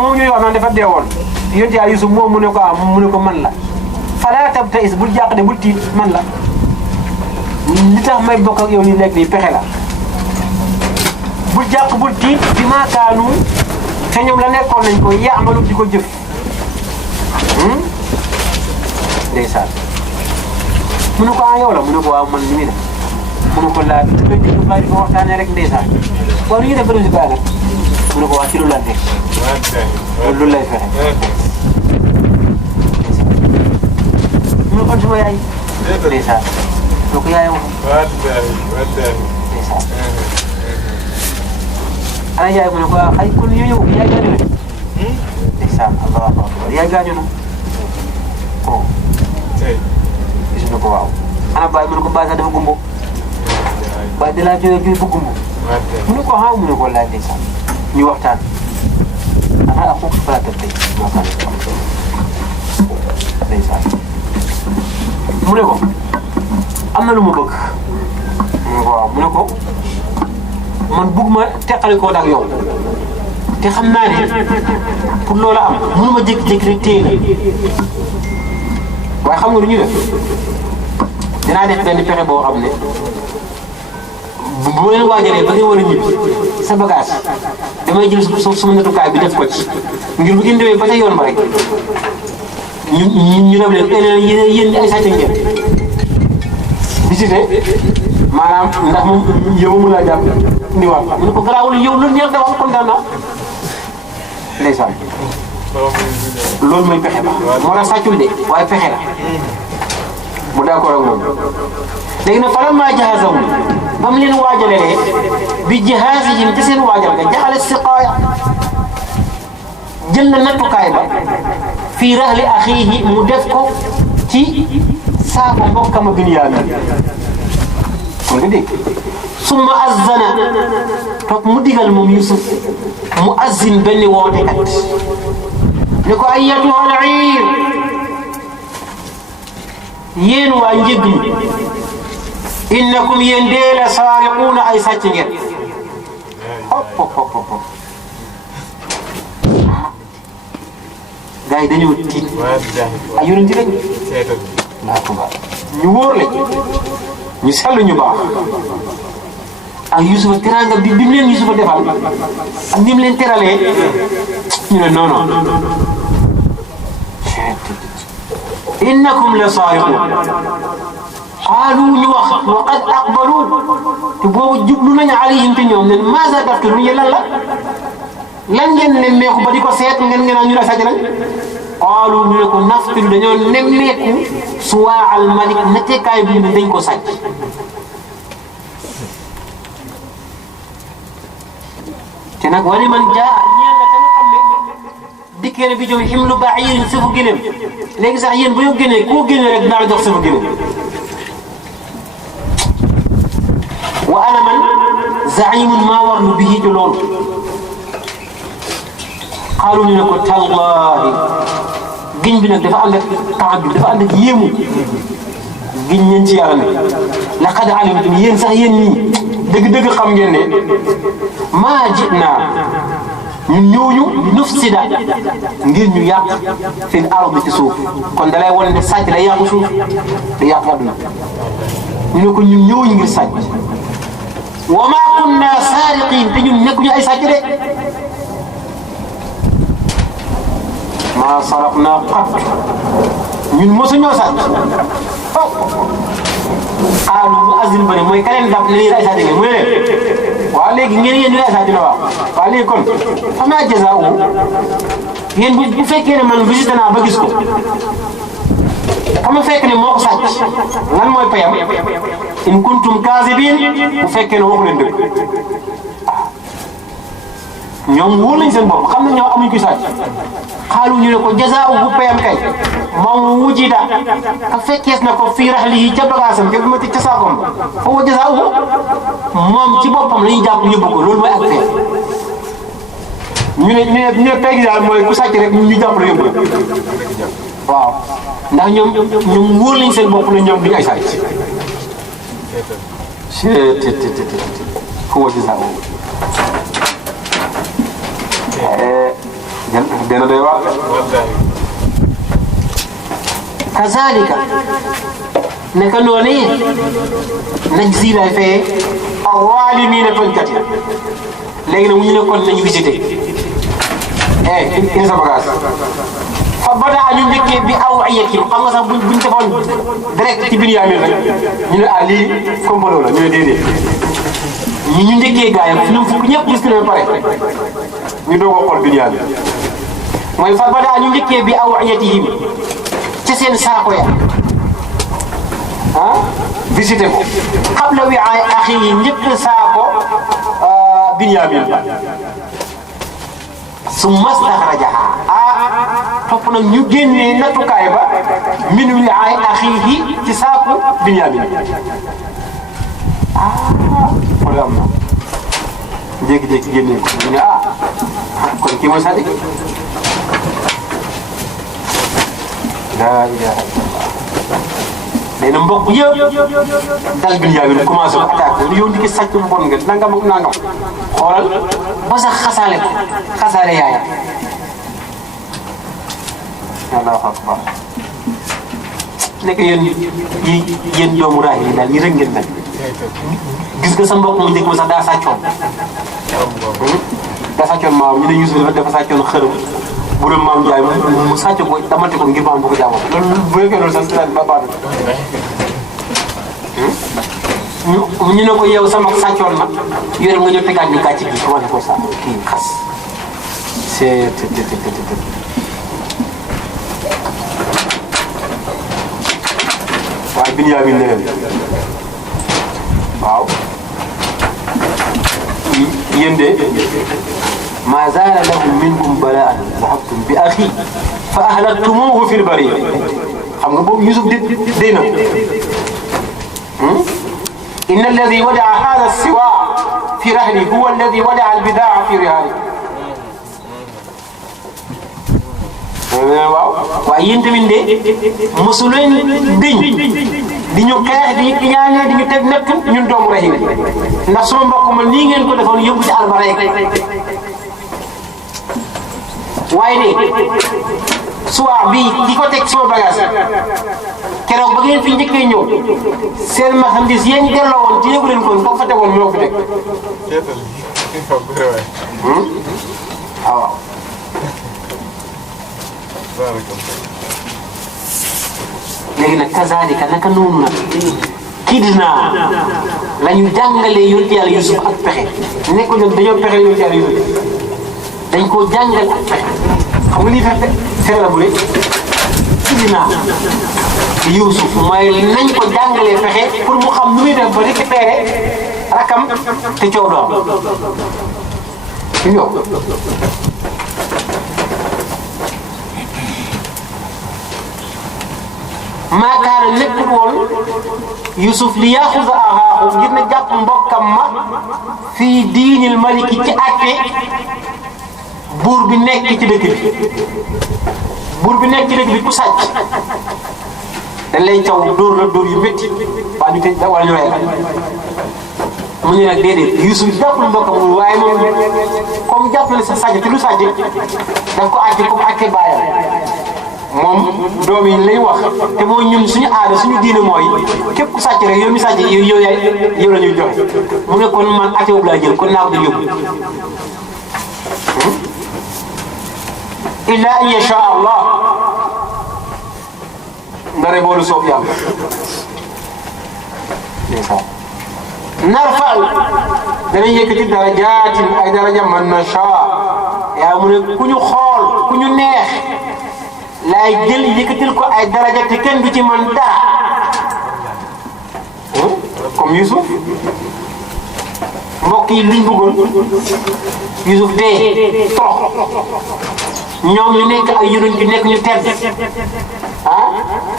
moom ñuy wax naan dafa deewoon yonent Yàlla Yuusuf moom mu ne ko man la falaa tabta'is bul jàq de bul tiit man la li tax may bokk ak yow li nekk nii pexe la bul jàq bul tiit bi maa kaanu te ñoom la nekkoon nañ ko yaamalu di ko jëf ndeysaan mu ne ko yow la mu ne ko waaw man mii la mu ne ko laa dafay déglu bàyyi di ko waxtaanee rek ndeysaan waaw lu ñuy def ba résultat nag mu ne ko waa ci loolu laa nekk loolu lay fexe mu ne kon suma yaay ndeysaan mu ne ko yaayam ndeysaan ana yaay mu ne ko xay kon ñu ñëw yaay gaañu na ndeysaan allahu akbar yaay gaañu na ko gis na ko waaw ana baay mu ne ko baay sax dafa gumbo baay da laa jooy bu gumbo mu ne ko mu ne ko laaj ndeysaan ñu waxtaan ana ak foofu fala tey moo xam ndeysaan mu ne ko am na lu ma bëgg mu ne ko waaw mu ne ko man bëgg ma teqali koo ak yow te xam naa ne pour loolu am mënu ma jékki-jékki rek téye waaye xam nga lu ñuy def dinaa def benn pexe boo xam ne bu leen waajalee ba nga war a ñibbi sa bagage damay jël sama nattukaay bi def ko ci ngir bu ngeen demee ba ca yoon ba rek ñu dem leen yéen ay sàcc ngeen visité maanaam ndax moom yow mu laa jàpp ndiwaat mu ne ko garaawul yow lu neex da wax kontaan naa ndeysaan loolu mooy pexe ba moo tax sàccul de waaye pexe la mu d'accord ak moom léegi nag falammaa jahazahum ba mu leen waajalee bi jihaazihim ci seen waajal ga jaxale siqaaya jël na nattukaay ba fii rahli axiihi mu def ko ci saako mbokkam a Binyaamin kon nga dégg summa azzana toog mu digal moom Yusuf mu azzin benn wootekat ne ko ayyatuhal iir yéen waa njëg mi innakum yéen dee la saariquuna ay sàcc ngeen hop gars yi dañoo tiit ay yonent lañ naa ko baax ñu wóor lañ ñu sell ñu baax ak Yusufa teraanga bi mu leen Yusufa defal ak ni mu leen teralee ñu ne non non innakum la saariquun qaalu ñu wax wa qad aqbalu te boobu jublu nañu alayhim te ñoom ne maaza tafkiruun ñu lan ngeen nemmeeku ba di ko seet ngeen ñu la sàcc lañ qaalu ñu ne ko naftiru dañoo nemmeeku suwaa al malik nattekaay bi dañ ko sàcc te nag wali man jaa ñeel la te nga xam ne dikkee ne bi jom himlu ba'iirin sëfu gëléem léegi sax yéen bu ñu génnee koo génnee rek dinaa la jox sëfu gëléem wa ana man zaimun maa warlu bihi ci loolu xaalu ñu ne ko tallaahi giñ bi nag dafa ànd ak taajub dafa ànd ak yéemu giñ ñeen ci yàlla ne laqad alimtum yéen sax yéen ñii dëgg-dëgg xam ngeen ne maa ji'naa ñun ñëwuñu nufsida ngir ñu yàq fil ardi ci suuf kon dalay wane ne sàcc day yàqu suuf day yàq àdduna ñu ne ko ñun ñëwuñu ngir sàcc wa maa kunnaa saariqiin te ñun nekkuñu ay sàcc de maa saraqnaa qat ñun mosuñoo sàcc xaalu bu azin ba ne mooy ka leen dab ne yéen ay sàcc ngeen mu ne leen waaw léegi ngeen yéen ñu ay sàcc la waaw léegi kon fa maa jazaa'u yéen bu fekkee ne man visité naa ba gis ko xam fekk ne moo ko sàcc lan mooy payam in kuntum kaasibiin bu fekkee ne waxu leen dëgg ñoom wóor nañ seen bopp xam nañ ñoo amuñ kuy sàcc xaalu ñu ne ko jazaa'u bu payam kay moom wujida ak fekkees na ko fii rahlihi ca bagaasam ca ma ca saakoom foofu jazaa'u moom ci boppam la ñuy jàpp yóbbu ko loolu mooy ak fee ñu ne pay gi daal mooy ku sàcc rek ñu jàpp la yóbbu la waaw ndax ñoom wóor nañ seen bopp ne ñoom duñu ay sàcc foofu jazaa'u dana doy waar. kazalika naka noonu najzi lay fayee awwaalimiina tooñkat yi léegi nag mu ñu ne kon nañu visité indi sa bagage fa badaa ñu njëkkee bi aw'iyatin xam nga sax buñ defoon direct ci Binyaamin rek ñu ne ah lii complot la ñu ne déedéet ñu njëkkee gaayam ñoom fukk ñëpp gis nañu pare ñu doog a xool Binyaamin mooy fa badaa ñu njëkkee bi aw'iyatihim ci seen saako ya visité ko qabla wi'aa'i axiihi njëkk saako Binyaamin ba summa staxrajahaa topp nag ñu génnee nattukaay ba min wi'aa'i axiihi ci saako Binyaamin xoolal am na jékki-jékki génnee ko ñu ne kon kii mooy Sadik laa ilaaha illallah léegi nag mbokk yëpp dal Binyaamin commencé ko attaqué yow ndiki sàcc bu bon nga nangam ak nangam xoolal ba sax xasaale ko xasaale yaayam Allahu akbar nekk yéen doomu raay yi daal yi rek ngeen mel gis nga sa mbokk mu njëkk ma sax daa sàccoon maam ñu ne Yuusuf dafa sàccoon xërëm bu doon maam Ndiaye mu sàcc ko damante ko ngir maam bu ko jaamoon loolu bu fekkee loolu sax si ba baax ñu ne ko yow sama sàccoon na yore nga ñëw tegaat ñu gàcce gi commencé ko sa kii xas c'est waaye Binyaamin ne leen waaw yéen de ما زال لهم منكم بلاء ذهبتم بأخي فأهلكتموه في البرية xam nga boobu Youssouf dee na إن الذي ودع هذا السواء في رحلي هو الذي ودع البضاعة في رحالي waaw waaye yéen tamit de mosu leen diñ di ñu xeex di ñaanee di ñu teg nekk ñun doomu rahim ndax suma mbokk ma nii ngeen ko defoon yóbbu ci alba rek waaye de suwaa bii ki ko teg suma bagage keroog ba ngeen fi njëkkee ñëw seen marchandise yéen ñu delloo woon ci yëgu leen ko ba fa tegoon ñoo fi teg waaw léegi nag kazaalika naka noonu nag kidnaa la ñu jàngalee yonent Yàlla Yuusuf ak pexe nekkul nag dañoo pexe yonent Yàlla Yuusuf dañ koo jàngal ak pexe xam nga lii fexe la bu dee kidnaa Yuusuf mooy nañ ko jàngalee pexe pour mu xam nu muy def ba récupérer rakam te coow doom ñëw maakaana nekkul woon Youssouf li yaaxuza axaahu ngir na jàpp mbokkam ma fii diinil maliki ci àtte buur bi nekk ci dëkk bi buur bi nekk ci dëkk bi ku sàcc dañ lay caw dóor la dóor yu métti waa ñu tëj wala ñu rey mu ne nag déedéet Youssouf jàppul mbokkam moom waaye moom comme jàpp na sa sàcc te lu sàcc daf ko àtte comme àtte baayam moom doom yi lay wax te mooy ñun suñu aada suñu diine mooy képp ku sàcc rek yow mi sàcc yow la ñuy joxe mu ne kon man ate boobu laa jël kon naa ko di yóbbu illa an yasha Allah ndare boolu soob yàlla narfa danañ yëkkati darajaatin ay daraja man nasha yaa mu ne ku ñu xool ku ñu neex laay jël yëkkatil ko ay daraja te kenn du ci man dara comme Youssouf mbokk yi liñ bëggoon Youssouf dee torox ñoom ñu nekk ay yonent bi nekk ñu tedd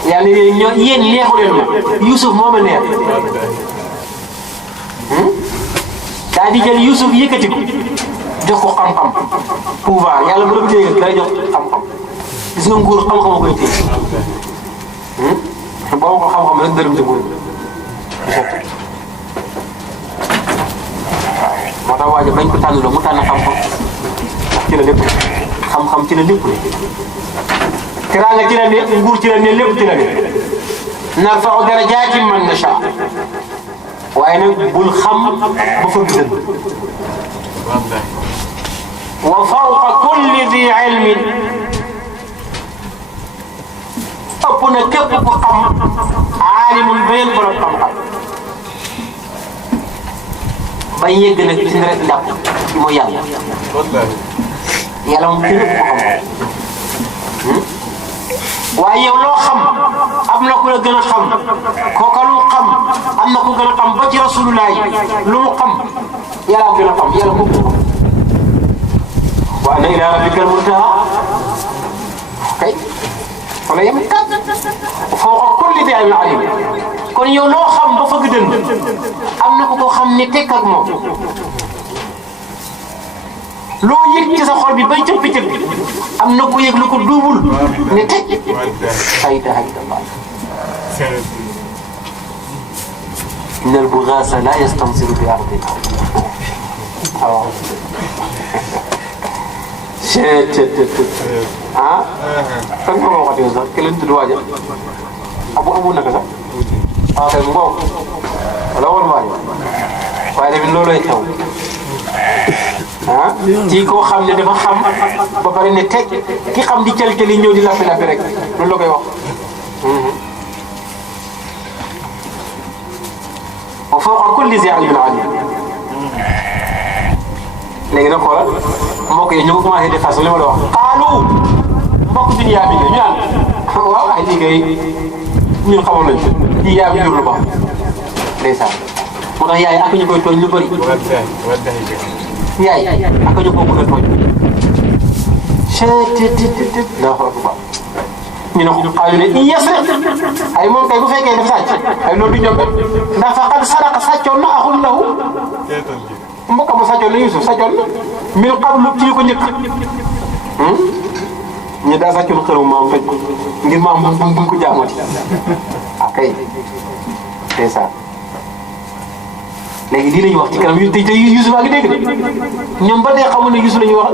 yàlla yéen neexu leen ma Youssouf moo ma neex daa di jël Youssouf yëkkati ko jox ko xam-xam pouvoir yàlla bu la bëggee yëkkati day jox xam-xam gis nga nguur xam-xam koy téye boo ko xam-xam rek dërëm ci nguur moo tax waa ji bañ ko tànn loo mu tànn xam-xam ndax ci la lépp xam-xam ci la lépp ne teraanga ci la ne nguur ci la ne lépp ci la ne narfa'u darajaatin man nashaa waaye nag bul xam ba fa gëdën wa fawqa kulli dhi ilmin ëpp na képp ku xam aalimun beneen borom xam-xam ba yegg nag ci rek ndàpp ci mooy yàlla yàlla moom kenn ku ko xam waaye yow loo xam am na ku la gën a xam kooka lu xam am na ku gën a xam ba ci rasulullah lu mu xam yàlla gën a xam yàlla moom wa anna ila rabbikal muntaha kay wala yem kat fawqa kulli dhi ilmin alim kon yow loo xam ba fëgg dënn am na ku ko xam ne tekk ak moom loo yëg ci sa xol bi bay cëppi-cëppi am na ku yëg lu ko duubul ne teg hayda inna al-bughaasa laa yastanzilu bi ardina waaw ah kan nga ko waxatee sax ki leen tudd waaja abu naka sax waaw kay mu ngoog wala woon waaja waaye tamit loolooy xew ah ci koo xam ne dafa xam ba pare ne teg ki xam di calcali ñëw di lappi rek loolu la koy wax. wa fawqa kulli zi ilmin alim léegi nag xoolal mbokk yi ñu ko commencé defar li ma la wax xaalu mbokk duñu yaa bi ñu naan waaw ay liggéey ñun xamoon nañu di yaa bi jur lu baax ndeysaan moo tax yaay ak ñu koy tooñ lu bëri. yaay ak ñu ko bëgg a tooñ ñu ne ko xaayu ne yasriq ay moom kay bu fekkee def sàcc ay loolu du ñoom ndax faqad saraqa sàccoon na axul lahu mbokk ma sàccoon na Yusuf sàccoon na min qablu ci ñu ko njëkk ñu daa sàccoon xëru maam tëj ko ngir maam bu ko jaamati akay c'est ça léegi lii la ñuy wax ci kanam te Yusuf a ngi dégg de ñoom ba dee xamul ne Yusuf la ñuy wax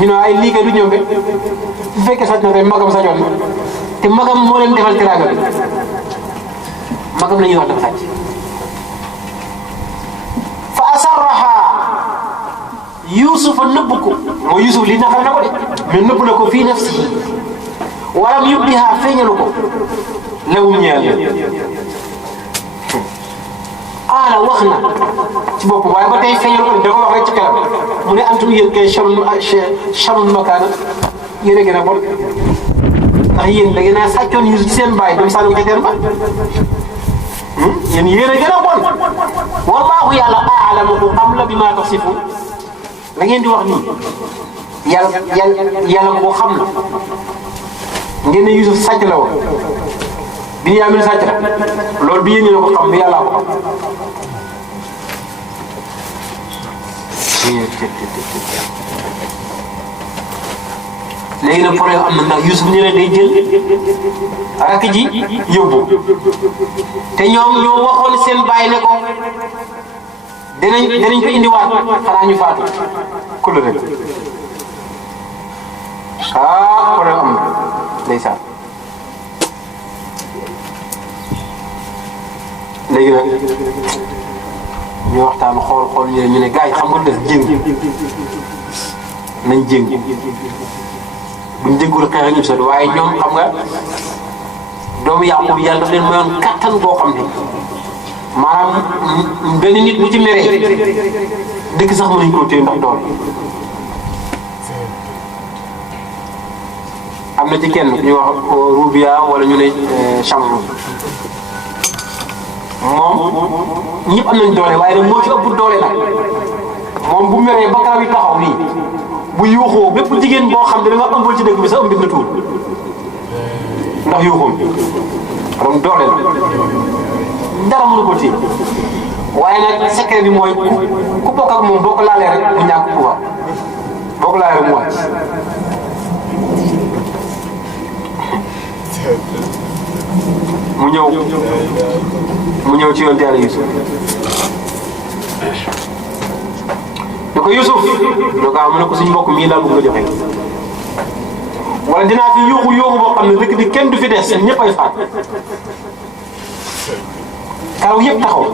ñu ne ay lii kay du ñoom bu fekkee sàcc na tey magam sàccoon na te magam moo leen defal teraanga bi magam la ñuy wax dafa sàcc fa asarraha Yuusufa nëbb ko mooy Yuusuf lii naqar na ko de mais nëbb na ko fii nafsihi walam yubdiha feeñalu ko lawum ñeel ala wax na ci bopp waaye ba tey feeñal ko da ko wax rek ci kanam mu ne antum yéen kay charul makaana yéen a gën a bon ndax yéen da ngeen a sàccoon Yuusuf ci seen baay dem sànni ko teen ba yéen a gën a bon wallaahu yàlla aalamu ku xam la bi maa tasifu la ngeen di wax nii yàlla ko xam la ngeen ne Yuusuf sàcc la woon Binyaamin sàcc la loolu bi yéen ñoo ko xam bi yàllaa ko xam léegi nag problème am na ndax Yuusuf ñu ne day jël rakk ji yóbbu te ñoom ñoo waxoon seen baay ne ko dinañ ko indiwaat xanaa ñu faatu ku la rek problème am na ndeysaan léegi nag ñu waxtaan xool ñu ne gars yi xam nga des jéng nañ jéng buñ jéngul xeex ak ñu sot waaye ñoom xam nga doomu Yaaqub yàlla daf leen mayoon kattan boo xam ne maanaam benn nit bu ci meree dëkk sax mënuñ koo téye ndax doole am na ci kenn ñu wax Rubia wala ñu ne Chamru moom ñëpp am nañ doole waaye nag moo ci ëpp doole nag moom bu meree ba kanam yi taxaw nii bu yuuxoo bépp jigéen boo xam ne da nga ëmbal ci dëkk bi sa ëmbit na tuur ndax yuuxoom donc doole la dara mënu ko téye waaye nag secret bi mooy ku bokk ak moom boo ko laalee rek mu ñàkk pouvoir boo ko laalee rek mu wàcc mu ñëw ci yonent Yàlla Yuusuf ñu ko ko Yusuf do ka mu ne ko suñu mbokk mii laa bëgg nga joxe wala dinaa fi yuuxu boo xam ne dëkk di kenn du fi des ñëpp ay faat karaw yëpp taxaw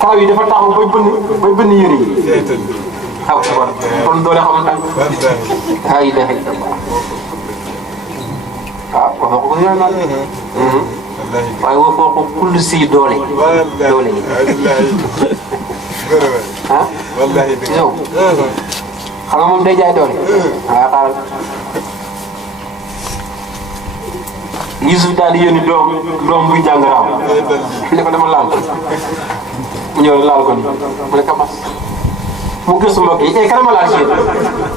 karaw yi dafa taxaw bay bënn yëre yi aw kon doole xam nag ay ilaha illallah wax ko ko yaa naan waaye woo foo ko kullu si doole yi wallahi yow xam nga moom day jaay doole xaaral Yusuf daal di yónni doom buy jàng raaw ne ko dama laal mu ñëw laal ko nii mu ne ko mas mu gëstu mbokk yi kan ma laal si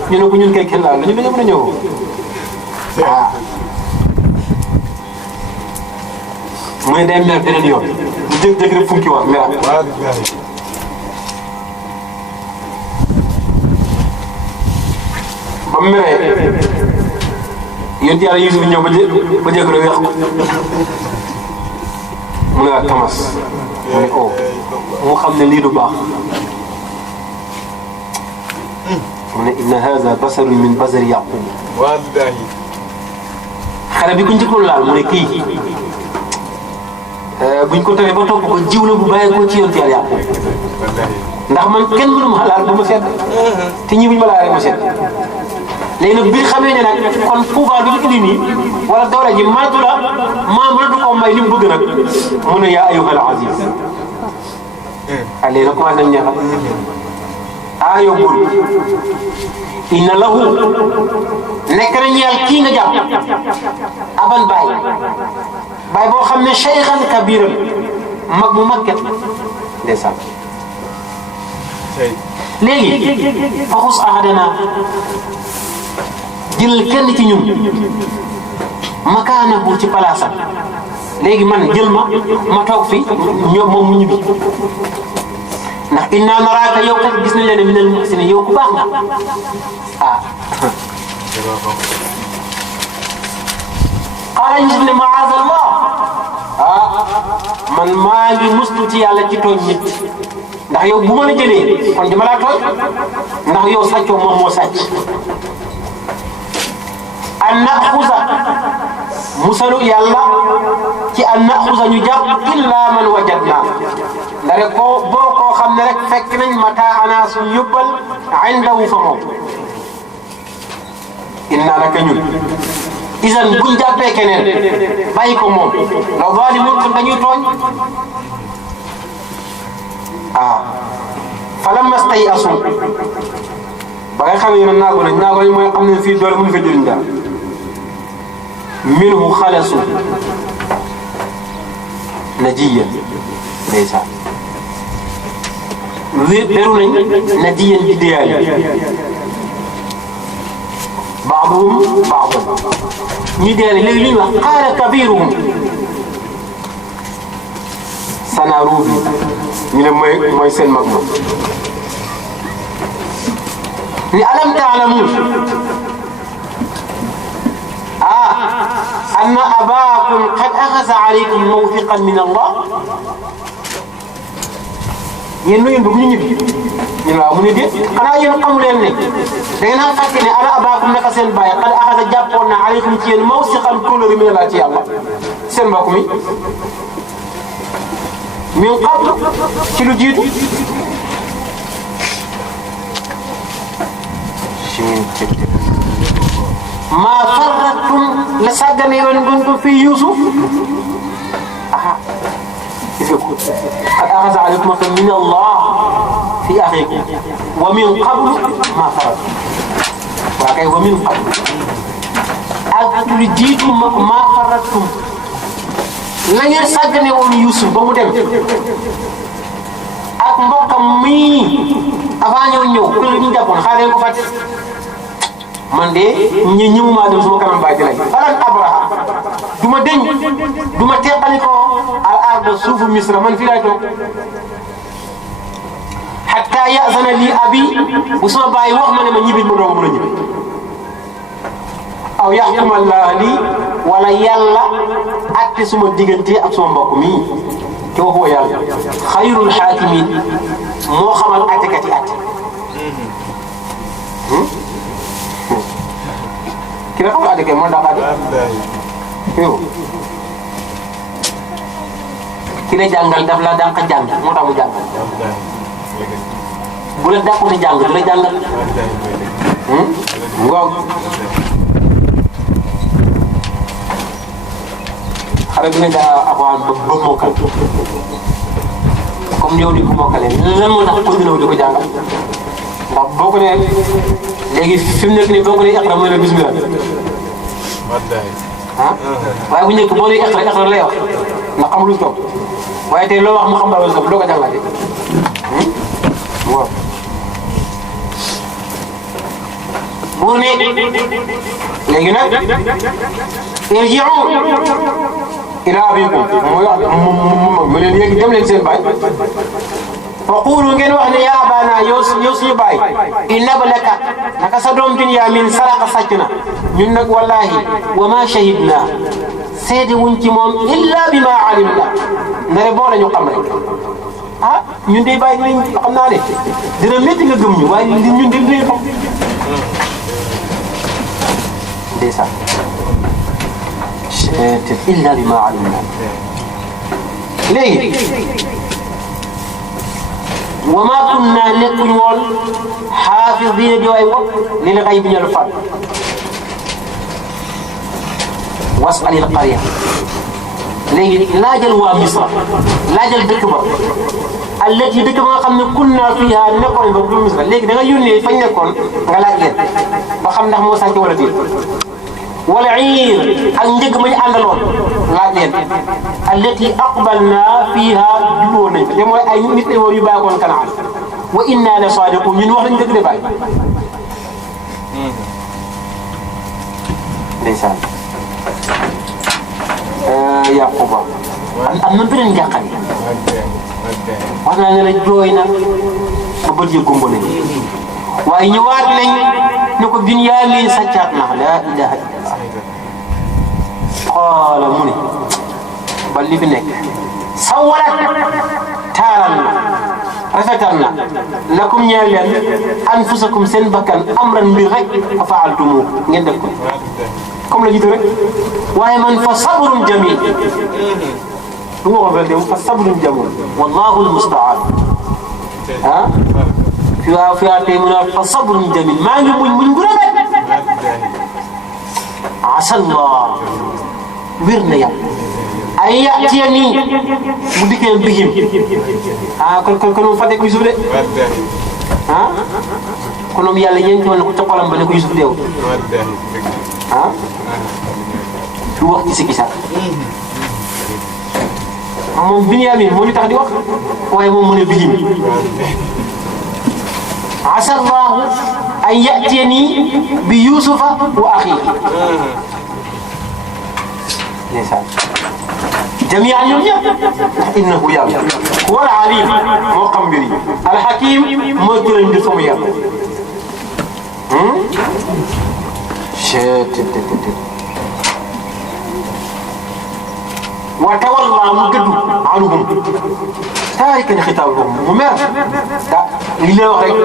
ñu ne ko ñun kay kenn laal ñu dañoo mën a ñëw mu ne day mer beneen yoon mu jékki-jékki rek funki wax meraat ba mu meree yéen yàlla Yusuf ñëw ba jékki rek yàq ko mu ne tamas mu ne mu xam ne lii du baax mu ne inna haza basarun min basari yaqub wallahi xale bi ku njëkkoon laal mu ne kii buñ ko tawee ba topp ko jiw la bu bàyyee ko ci yonent yàlla yaqub ndax man kenn mënu ma laal ba ma sedd te ñi buñ ma laalee ma sedd léegi nag bi xamee ne nag kon pouvoir bi ñu indi nii wala doole ji mënatu la mënatu koo may li mu bëgg nag mu ne yaa ayyuhal aziz léegi nag commencé nañ ñeexal yow buur inna lahu nekk na ñeel kii nga jàpp aban baay boo xam ne cheikhan kabiran mag mu màgget ndeysaan léegi faxus ahadana jël kenn ci ñun makaanahu ci palaasam léegi man jël ma toog fi ñoom moom mu ñibbi ndax inna naraaka yow kat gis nañ leen ne minal muhsinin yow ku baax nga qaala Yusuf ne maazallah man maa ngi muslu ci yàlla ci tooñ nit ndax yow bu ma la jëlee kon dama laa tooñ ndax yow sàccoo moom moo sàcc an naxusa musalu yàlla ci an naxusa ñu jàpp illa man wajadna ndare koo xam ne rek fekk nañ mataana suñ yóbbal indahu fa moom inna naka ñun isan buñ jàppee keneen bàyyi ko moom la zalimun kon dañuy tooñ falamma stay'asu ba nga xamee ne naagu nañ mooy xam ne fii doole mënu fa jëriñ daal minhu xalasu najiyan ndeysaan beru nañ najiyan di deyaay baaduhum baadan ñu deyaale léegi li ñu wax qaala kabiruhum sanaaruubi ñu ne mooy seen mag ma ni alam taalamu anna abaakum qad axasa alaykum mawthiqan min Allah yéen lu ngeen bëgg ñu ñibbi ñu ne waaw mu ne déet xanaa yéen xamu leen ne da ngeen a fàtte ne ana abaakum naka seen baay qad axasa jàppoon na alaykum ci yéen mawthiqan kóllëre min Allah ci yàlla seen mbokk mi min qabl ci lu jiitu maa farrattum la sàggane woon ngeen ko fii Yuusuf gis nga ko qad axasa alaykum min Allah fi axiikum wa min qablu maa farrattum waa kay wa min qablu ak lu jiitu maa farrattum la ngeen sàggane woon Yuusuf ba mu dem ak mbokkam mii avant ñëw ku ñu jàppoon xaaral ko fàtte man de ñëwuma dem suma kanam baay di lay falan abraha du ma deñ du ma teqali ko al arda suufu misra man fii laay toog hatta yazana lii abi bu sama baay wax ma ne ma ñibbi ma doog a mën a ñibbi aw yaxkum allah lii wala yàlla atte suma diggante ak suma mbokk mii te waxuma yàlla xayrul xaakimin moo xamal àttekat yi àtte ki la xamal àttekat moo dàq àtte yow ki la jàngal daf la dàq jàng moo tax mu jàngal bu la dàqute jàng du la jàngal ngoog xale bi ne daa avant ba mokkal comme yow ni ko mokkalee lan moo tax continué wu di ko jàngal ndax boo ko nee léegi fi mu nekk nii boo ko nee iqra mooy la bismillah ah waaye bu njëkk boo nee iqra lay wax ndax amul lu toog waaye tey loo wax mu xam ba loolu doo ko jàngalee waaw. buur ne léegi nag irji'u ilaa abiikum mu leen yéegi dem leen seen baay fa quulu ngeen wax ne yaa abaana yow suñu baay inna abalaka naka sa doom Binyaamin saraqa sàcc na ñun nag wallaahi wa maa shahidnaa seede wuñ ci moom illaa bimaa alimnaa ndare boo la ñu xam rek ah ñun de bàyyi nañ xam naa ne dina métti nga gëm ñu waaye ñun de dinañ xam ndeysaan illa bimaa alimnaa léegi wa maa kunnaa nekkuñu woon xaafidiina di waay wopp lil ghaybi ñal fat was'alil qarya léegi laajal waa Misra laajal dëkk ba allati dëkk ba nga xam ne kunnaa fiihaa nekkoon ba du Misra léegi da nga yónnee fañ nekkoon nga laaj leen ba xam ndax moo sàcc wala déet wala iir ak njëg ma ñu àndaloon laaj leen allati aqbalnaa fiihaa jubóo nañ te mooy ay nit yu bàyyeekoon Kanaan wa innaa la saadiquun ñun wax nañ dëgg de bàyyi. ndeysaan Yaquba am na beneen njàqare wax naa ne la jooy na ba bët yi gumba nañ waaye ñëwaat nañ ne ko Binyaamin sàccaat na laa ilaaha illallah qaala mu ne ba li fi nekk sawalat taaral na rafetal na lakum ñeel leen anfusakum seen bakkan amran mbir rek fa faaltumu ngeen def ko comme la jiitu rek waaye man fa sabrun jamil lu ma ko bëgg dem fa sabrun jamil wallahu almustaan ah fi tey mu ne fa sabrun jamil maa ngi muñ gu rafet asallah wér na yàlla ay ya'tiyani mu dikkee bihim ah kon moom fàtte ko Yusuf de ah kon moom yàlla yéen ci woon na ko ca xolam ba ne ko Yusuf deew ah du wax ci sikki sax moom Binyaamin moo ñu tax di wax waaye moom mu ne bihim asa Allahu an ya'tiyani bi Yusufa wa akhihi ndeysaan jamii'an ñoom ñëpp ndax innahu yàlla huwa al-aliim moo xam mbir yi al-hakiim moo jëlee mbir fa mu yàlla wa tawallaa mu gëddu anhum taarikan xitaabahum mu mer li leen wax rek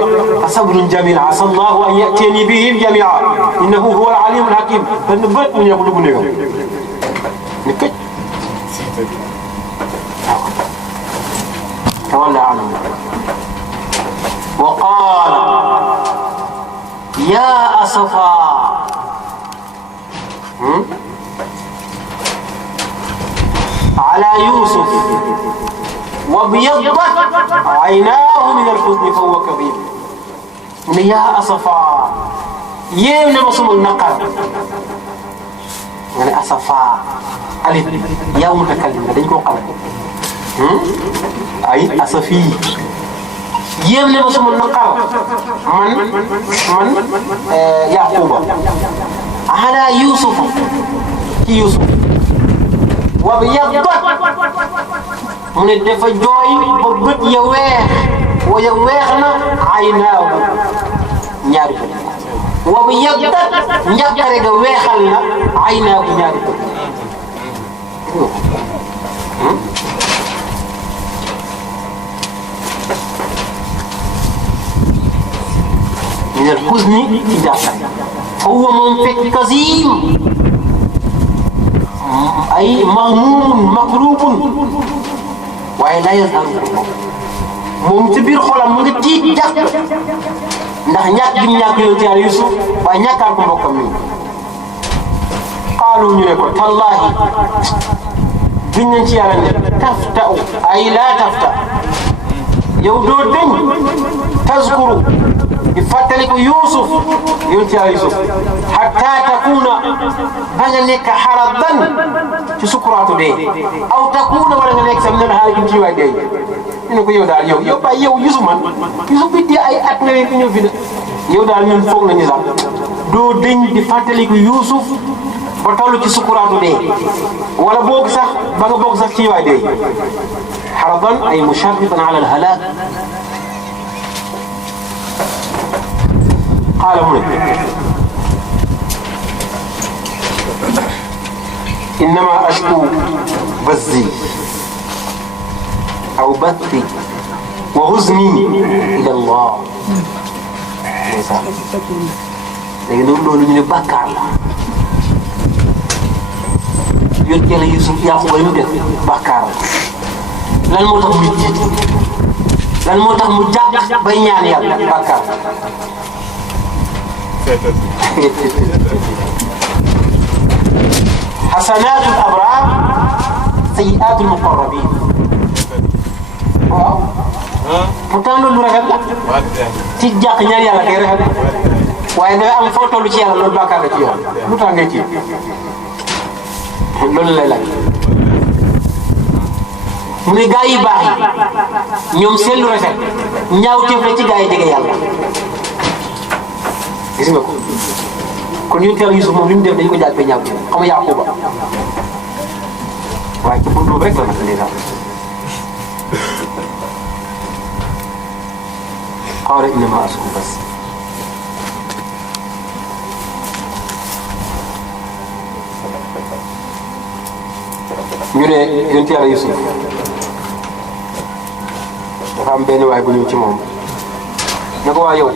fa sabrun jamiil asaa Allahu an ya'tiyanii bihim jamii'an innahu huwa al-aliim al-hakiim benn bët mu ñëw dugg néegam ni këj تولى عنهم وقال يا أسفا على يوسف وابيضت عيناه من الحزن فهو كظيم يا أسفا يمن مصم النقر يعني أسفا ألف يا متكلم لديكم قلب ay asafi yéem ne ma suma naqar man Yaquba ala Yusuf ci Yusuf wa yaddat mu ne dafa jooy ba bët ya weex waya weex na aynaaw ñaari bët wa yaddat njàqare ga weexal na aynaaw ñaari bët min al huzni ci jàkka fa huwa moom fekk kazim ay mahmumun makrubun waaye la yazharu moom ci biir xolam mu ngi tiit jàkk ndax ñàkk gi mu ñàkk yonent Yàlla Yusuf waaye ñàkkaat ko mbokkam mi qaalu ñu ne ko tallaahi giñ nañ ci yàlla ne tafta'u ay laa tafta yow doo deñ tazkuru di fàttaliku Yuusuf yonent Yàlla Yusuf hatta takuna ba nga nekk haradan ci sukuraatu dee aw takuna wala nga nekk sa minal haalikiin ci waay dee ñu ne ko yow daal yow bàyyi yow Yusuf man Yusuf bi di ay at nga ñëw fi de yow daal ñun foog nañu sax doo deñ di fàttaliku Yuusuf ba toll ci sukuraatu dee wala boog sax ba nga bokk sax ci waay dee haradan ay musharritan ala al-halaak qaala mu ne innama ashku bazzi aw bathi wa huzni ila Allah léegi nag loolu ñu ne bàkkaar la yonent Yàlla Yusuf Yaquba li mu def bàkkaar la lan moo tax mu jiit lan moo tax mu jàpp bay ñaan yàlla bàkkaar xasanaatul abraar sayyiaatul muqarrabiin waaw pourtant loolu lu rafet la ci jàq ñaan yàlla kay rafet waaye da nga am foo toll ci yàlla loolu bàkkaar la ci yow lu tax ngay ci loolu lay laaj mu ne gaa yi baax yi ñoom seen lu rafet ñaawteef la ci gaa yi jege yàlla gis nga ko kon yonent Yàlla Yusuf moom li mu def dañu ko jàppee ñaawteef xam nga Yaquba waaye ci buntu rek la nag ndeysaan qaala innamaa ashku basi ñu ne yonent Yàlla Yusuf dafa am benn waay bu ñëw ci moom ne ko waa yow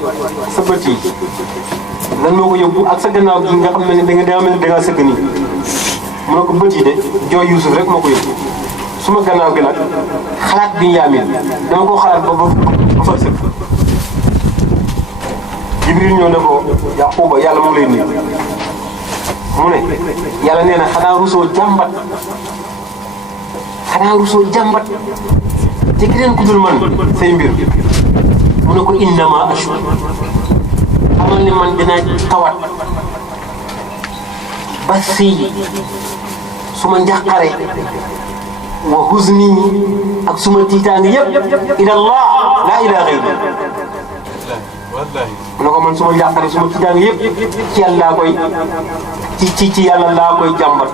sa bët yi lan moo ko yóbbu ak sa gannaaw gi nga xam ne da ngaa sëgg nii mu ne ko bët yi de jooy Yusuf rek moo ko yóbbu suma gannaaw gi nag xalaat bi Yaamin dama ko xalaat ba fa sëgg Jibril ñëw ne ko Yaquba yàlla mu ngi lay nuyu mu ne yàlla nee na xanaa rusoo jàmbat te keneen ku dul man say mbir mu ne ko innama ashku xamal ne man dina tawat basi suma njàqare wa huzni ak suma tiitaange yëpp ila Allah laa ilaa ghayri mu ne ko man suma njàqare suma tiitaange yëpp ci yàlla laa koy ci yàlla laa koy jàmbat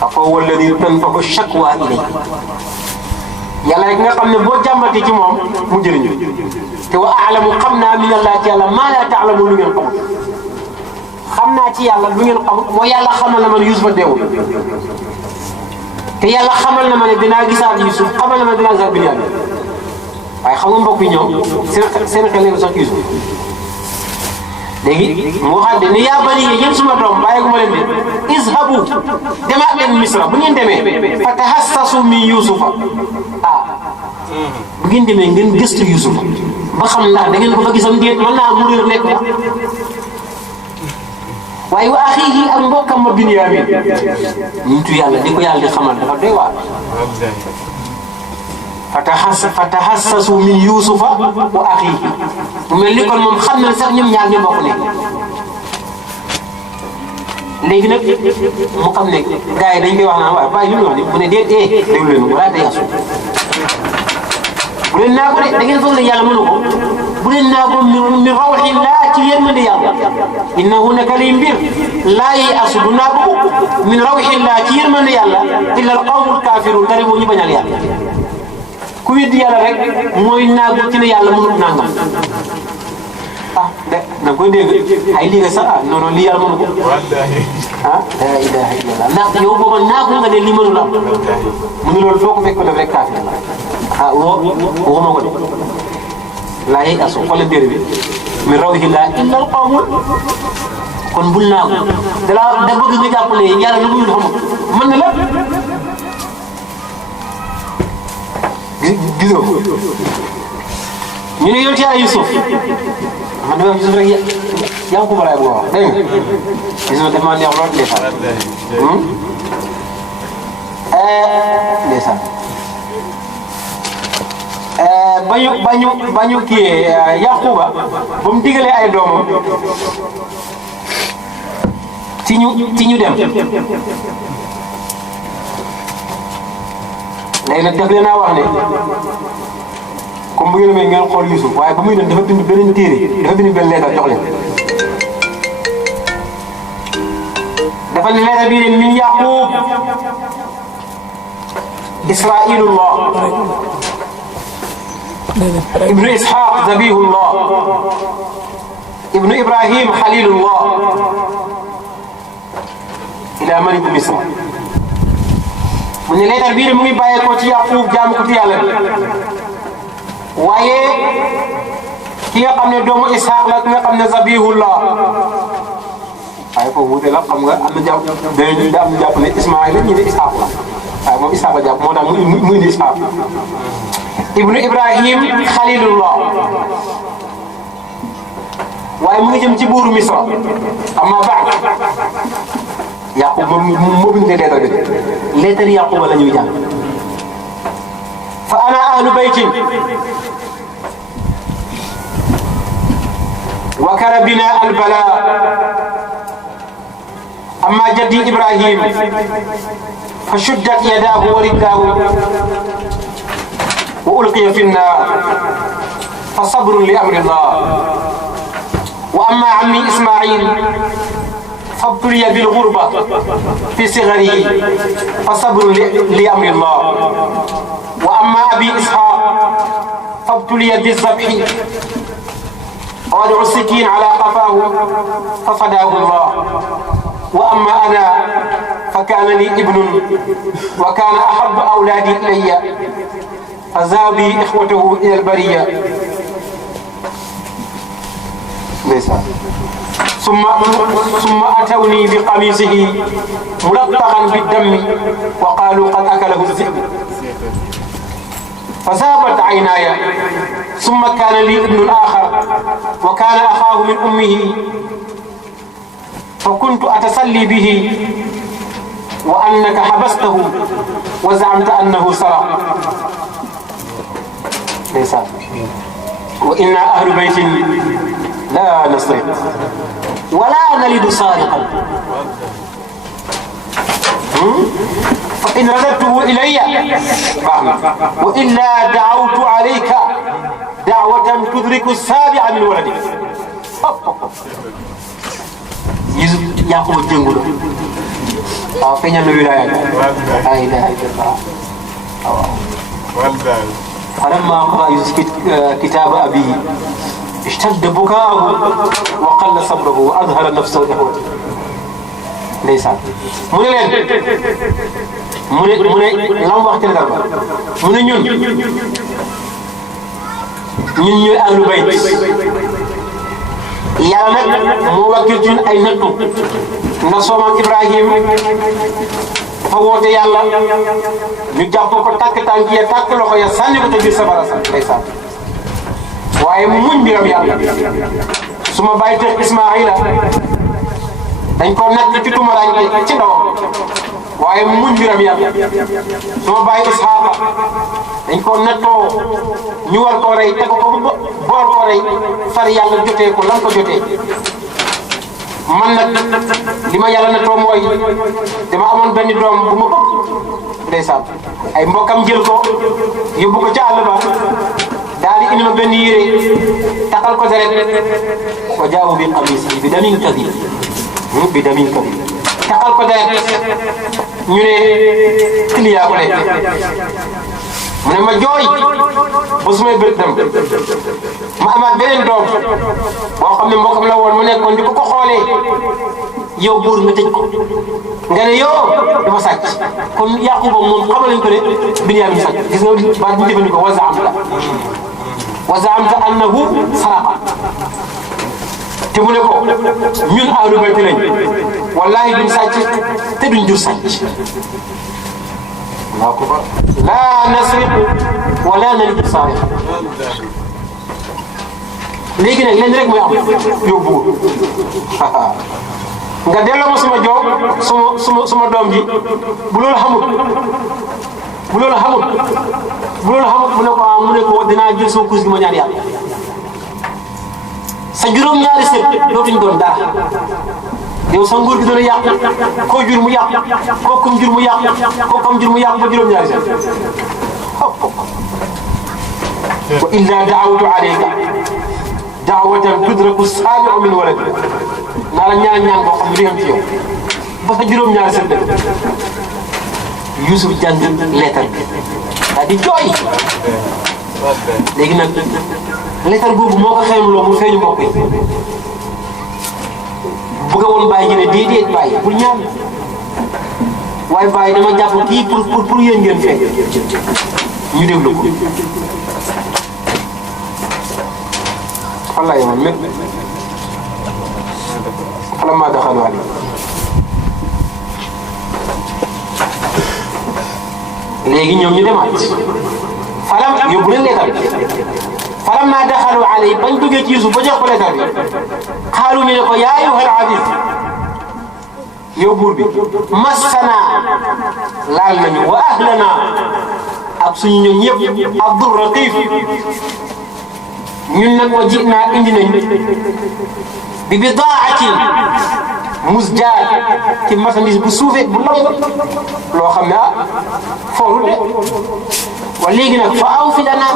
afa huwa alladi tanfahu shakwa ilay yàlla rek nga xam ne boo jàmbatee ci moom mu jëriñu te wa a'lamu xam naa min Allah ci yàlla maa laa ta'lamu lu ngeen xamul xam naa ci yàlla lu ngeen xamul mooy yàlla xamal na ma ne Yuusufa deewul te yàlla xamal na ma ne dinaa gisaat Yuusuf xamal na ma ne dinaa gisaat Binyaamin waaye xam nga mbokk yi ñoom seen xel leen sax Yuusuf léegi mu waxaat ne yaa bani yéen suma doom bàyyeeku ma leen de izhabu demaat leen Misra bu ngeen demee fa tahassasu min Yuusufa bu ngeen demee ngeen gëstu Yuusufa ba xam ndax da ngeen ko fa gisam déet mën naa mu réer nekk la waaye wa axiihi ak mbokkam ma Binyaamin nitu yàlla di ko yàlla di xamal dafa doy waar fatahassasu min Yuusufa wa axiihi mu mel ni kon moom xam na sax ñoom ñaar ñu bokk ne léegi nag mu xam ne gars yi dañ koy wax naan waaye bàyyi li mu wax ni mu ne déet déglu leen wala day yasu bu leen naa ko de da ngeen foog ne yàlla mënu ko bu leen naa ko min rawxillah ci yërmande yàlla innahu naka lay mbir laa yi asu du naa ko min rawxillah ci yërmande yàlla illa al qawmul kaafiruun tari boo ñu bañal yàlla ku weddi yàlla rek mooy naagu ci ne yàlla mënut nangam de da nga koy dégg ay lii nga sax non non lii yàlla mënu ko la ilaha illallah ndax yow booba naagu nga ne lii mënul am mu ne loolu foo ko fekk ko def rek kaafir waxuma ko de laa yey asu xoolal dér bi min rawdihillah illa al-qawm kon bul naa ko da bëgg nga jàppale yàlla lu mu xam mën na la gisoo ñu ne yow ci yàlla Yusuf man dama Yusuf rek yaa ko balaay boo wax dégg nga Yusuf dafa neex lool ndeysaan bañu kii Yaquba ba mu digalee ay doomam ci ñu dem léegi nag daf leen a wax ne comme bu ngeen may ngeen xool Yusuf waaye ba muy dem dafa bind beneen téere dafa bind benn leetar jox leen dafa ne leetar bii ne min Yaqub Israilullah ibnu Ishaq Zabihullah ibnu Ibrahim Khalilullah ila malik Misr mu ne leetar bii de mu ngi bàyyeekoo ci Yaqub jaamu ko ci yàlla bi waaye ki nga xam ne doomu Ishaq la ki nga xam ne Zabihullah waaye foofu wuute la xam nga am na jàpp dañuy am jàpp ne Ismaïl la ñu ne Ishaq la waaye moom Ishaq la jàpp moo tax mu indi Ishaq ibnu Ibrahim Khalilullah waaye mu ngi jëm ci buuru Misra amma ba'd Yaqub moo bind leetar bi leetar Yaquba la ñuy jàng fa ana ahlu baytin wa kara bina albala amma jaddi Ibrahim fa shuddat yadahu wa rijlahu wa ulqiya fi nnar fa sabrun li amri llah wa amma ammi Ismail فابتلي بالغربة في صغره فصبر لأمر الله وأما أبي إسحاق فابتلي بالذبح ووضع السكين على قفاه ففداه الله وأما أنا فكان لي ابن وكان أحب أولادي إلي فذهب بي إخوته إلى البرية ثم أتوني بقميصه ملطخا بالدم وقالوا قد أكله الذئب فذابت عيناي ثم كان لي ابن آخر وكان أخاه من أمه فكنت أتسلي به وأنك حبسته وزعمت أنه سرق ليس وإنا أهل بيت لا نسرق ولا نلد صادقا فإن رددته إلي وإلا دعوت عليك دعوة تدرك السابع من ولدك Yaqub jëngul waaw feeñal na wilaaya la ilaha illallah فلما قرأ يوسف كتاب أبيه اشتد بكاؤه وقل صبره وأظهر نفسه إخوته ليس mu ne leen mu ne lam wax ci dara mu ne ñun ñooy ahlu bayt yàlla nag moo wàkkil ci ñun ay nattu ndax soomam Ibrahim dafa woote yàlla ñu jàpp ko takk tànk ya takk loxo ya sànni ko te biir safara sa ndeysaan waaye mu muñ mbiram yàlla su ma bàyyi teex Ismaïla dañ ko natt ci tumaraanke ci ndawam waaye mu muñ mbiram yàlla su ma bàyyi Isxaaqa dañ ko nattoo ñu war koo rey teg ko boor koo rey far yàlla jotee ko lan ko jotee man nag li ma yàlla nattoo mooy dama amoon benn doom bu ma bëgg ndeysaan ay mbokkam jël ko yóbbu ko ca àll ba daal di indi ma benn yére takkal ko deret wa jaawu bi qamiisihi bi damin kadiid takkal ko deret ñu ne kiliyaa ko lekk mu ne ma jooy ba su may bët dem ma amaat beneen doom boo xam ne mbokkam la woon mu nekkoon di ko xoolee yow buur nga tëj ko nga ne yow dafa sàcc kon Yaquba moom xamal nañ ko ne Binyaamin sàcc gis nga baat bu jëfandikoo wa zaamta annahu saraqa te mu ne ko ñun ahlu bayti lañ wallahi duñ sàcc te duñ jur sàcc Allahu akbar laa nasriqu wala nalidu saariq léegi nag leen rek mooy am yóbbu nga delloo ma suma joom suma doom ji bu loolu xamul bu loolu xamul mu ne ko dinaa jël sama kuus gi ma ñaan yàlla sa juróom-ñaari sët dootuñ doon dara yow sa nguur gi doon yàq koo jur mu yàq kookum jur mu yàq kookam jur mu yàq ba juróom-ñaari sët wa illa daawatu alayka daawatan tudraku saabi'u min walad naa la ñaan boo xam ne du yem ci yow ba sa juróom-ñaari sët dëkk Yusuf jàng leetar bi daa di jooy léegi nag leetar boobu moo ko xeemloo mu feeñu mbokk yi bëgg a woon bàyyi ñu ne déedéet bàyyi bul ñaan waaye bàyyi dama jàpp kii pour yéen ngeen feeñ ñu déglu ko wallahi man mépp falammaa daxaluu alayhi léegi ñoom ñu demaat yóbbu leen leetar bi falammaa daxaluu alayhi bañ duggee ci Yusuf ba jox ko leetar bi xaalu ñu ne ko yaa ayyuhal aziiz yow buur bi massanaa laal nañu wa ahlanaa ak suñu ñoom ñëpp ad-durru xiif ñun nag wa ji'naa indi nañu bi bidaatin muzjaat ci marchandise bu suufee bu lamb loo xam ne foorul de wa léegi nag fa awfi lanaa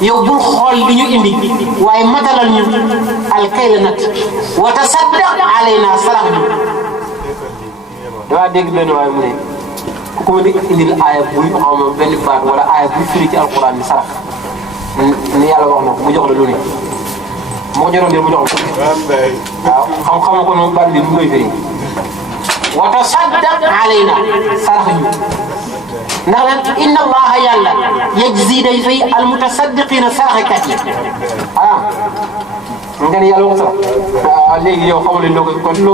yow bul xool li ñu indi waaye matalal ñu alkayla nat wa tasaddaq alaynaa sarax ñu damaa dégg benn waaye mu ne ku ko mën a indil aaya buy xaw ma benn baat wala aaya buy firi ci alquran ni sarax ni yàlla wax na ko mu jox la lu ne moo ko joroon de mu jox la waaw xam ko noonu baat bi bu koy firi wa tasaddaq alayna sarax ñu ndax nag inna allaha yàlla yajzi day fay almutasaddiqina saraxekat yi nga ne yàlla wax sax léegi yow xamul ne loo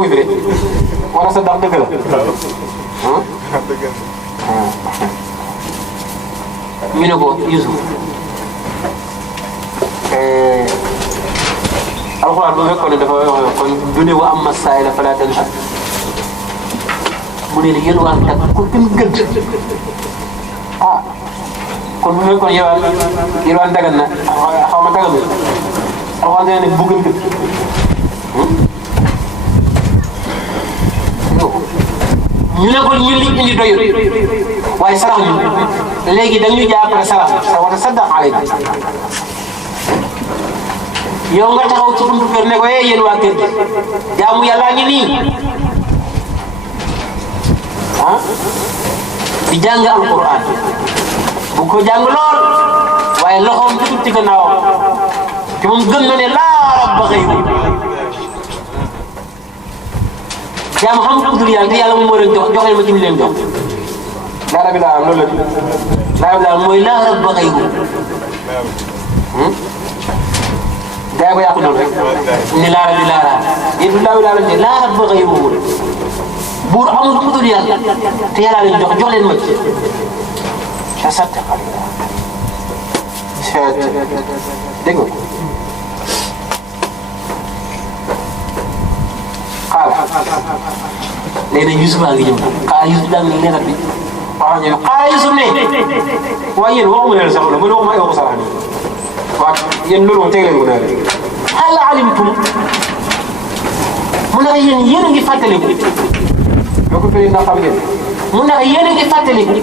ko firi wala sa dàq dëgg la ñu ne ko Yusuf alxuraan bu fekkoon ne dafa wax kon du ne wa amma saa'ila falaa tanhar mu ne la yéen waa nag ko gën gëdd kon bu fekkoon yéen waa dagan na xaw ma dagan na alxuraan ne bu gën gëdd ñu ne ko ñu li indi doyul waaye sarax ñu léegi dañuy jàppale sarax sa wata saddaq alayna yow nga taxaw ci buntu kër ne ko yéen waa kër gi jaamu yàlla ngi nii di jàng alquran bu ko jàng lool waaye loxoom tutut ci gannaawam te moom gëm na ne laa rabba xayru jaam xam ku dul yàlla te yàlla moom moo leen jox leen ma ci leen jox laa rabbi laa am loolu la laa rabbi laa mooy laa rabba xayru gaa yi ko yàqu noonu rek ni laa rabbi laa raa yéen du laa laa leen laa rabba xayru buur amul ku dul yàlla te yàlla leen jox leen ma ci sa sat dégg nga xaala léegi nag Yusuf a ngi ñëw xaala Yusuf daal ne leeral bi wax nañu xaala Yusuf ne waaye yéen waxuma leen sax la man waxuma ay waxu sarax nii waaw yéen loolu moom teg leen ko ne rek hal alimtum mu ne yéen a ngi fàttaliku yoo ko firi ndax xam ngeen mu ne yéen a ngi fàttaliku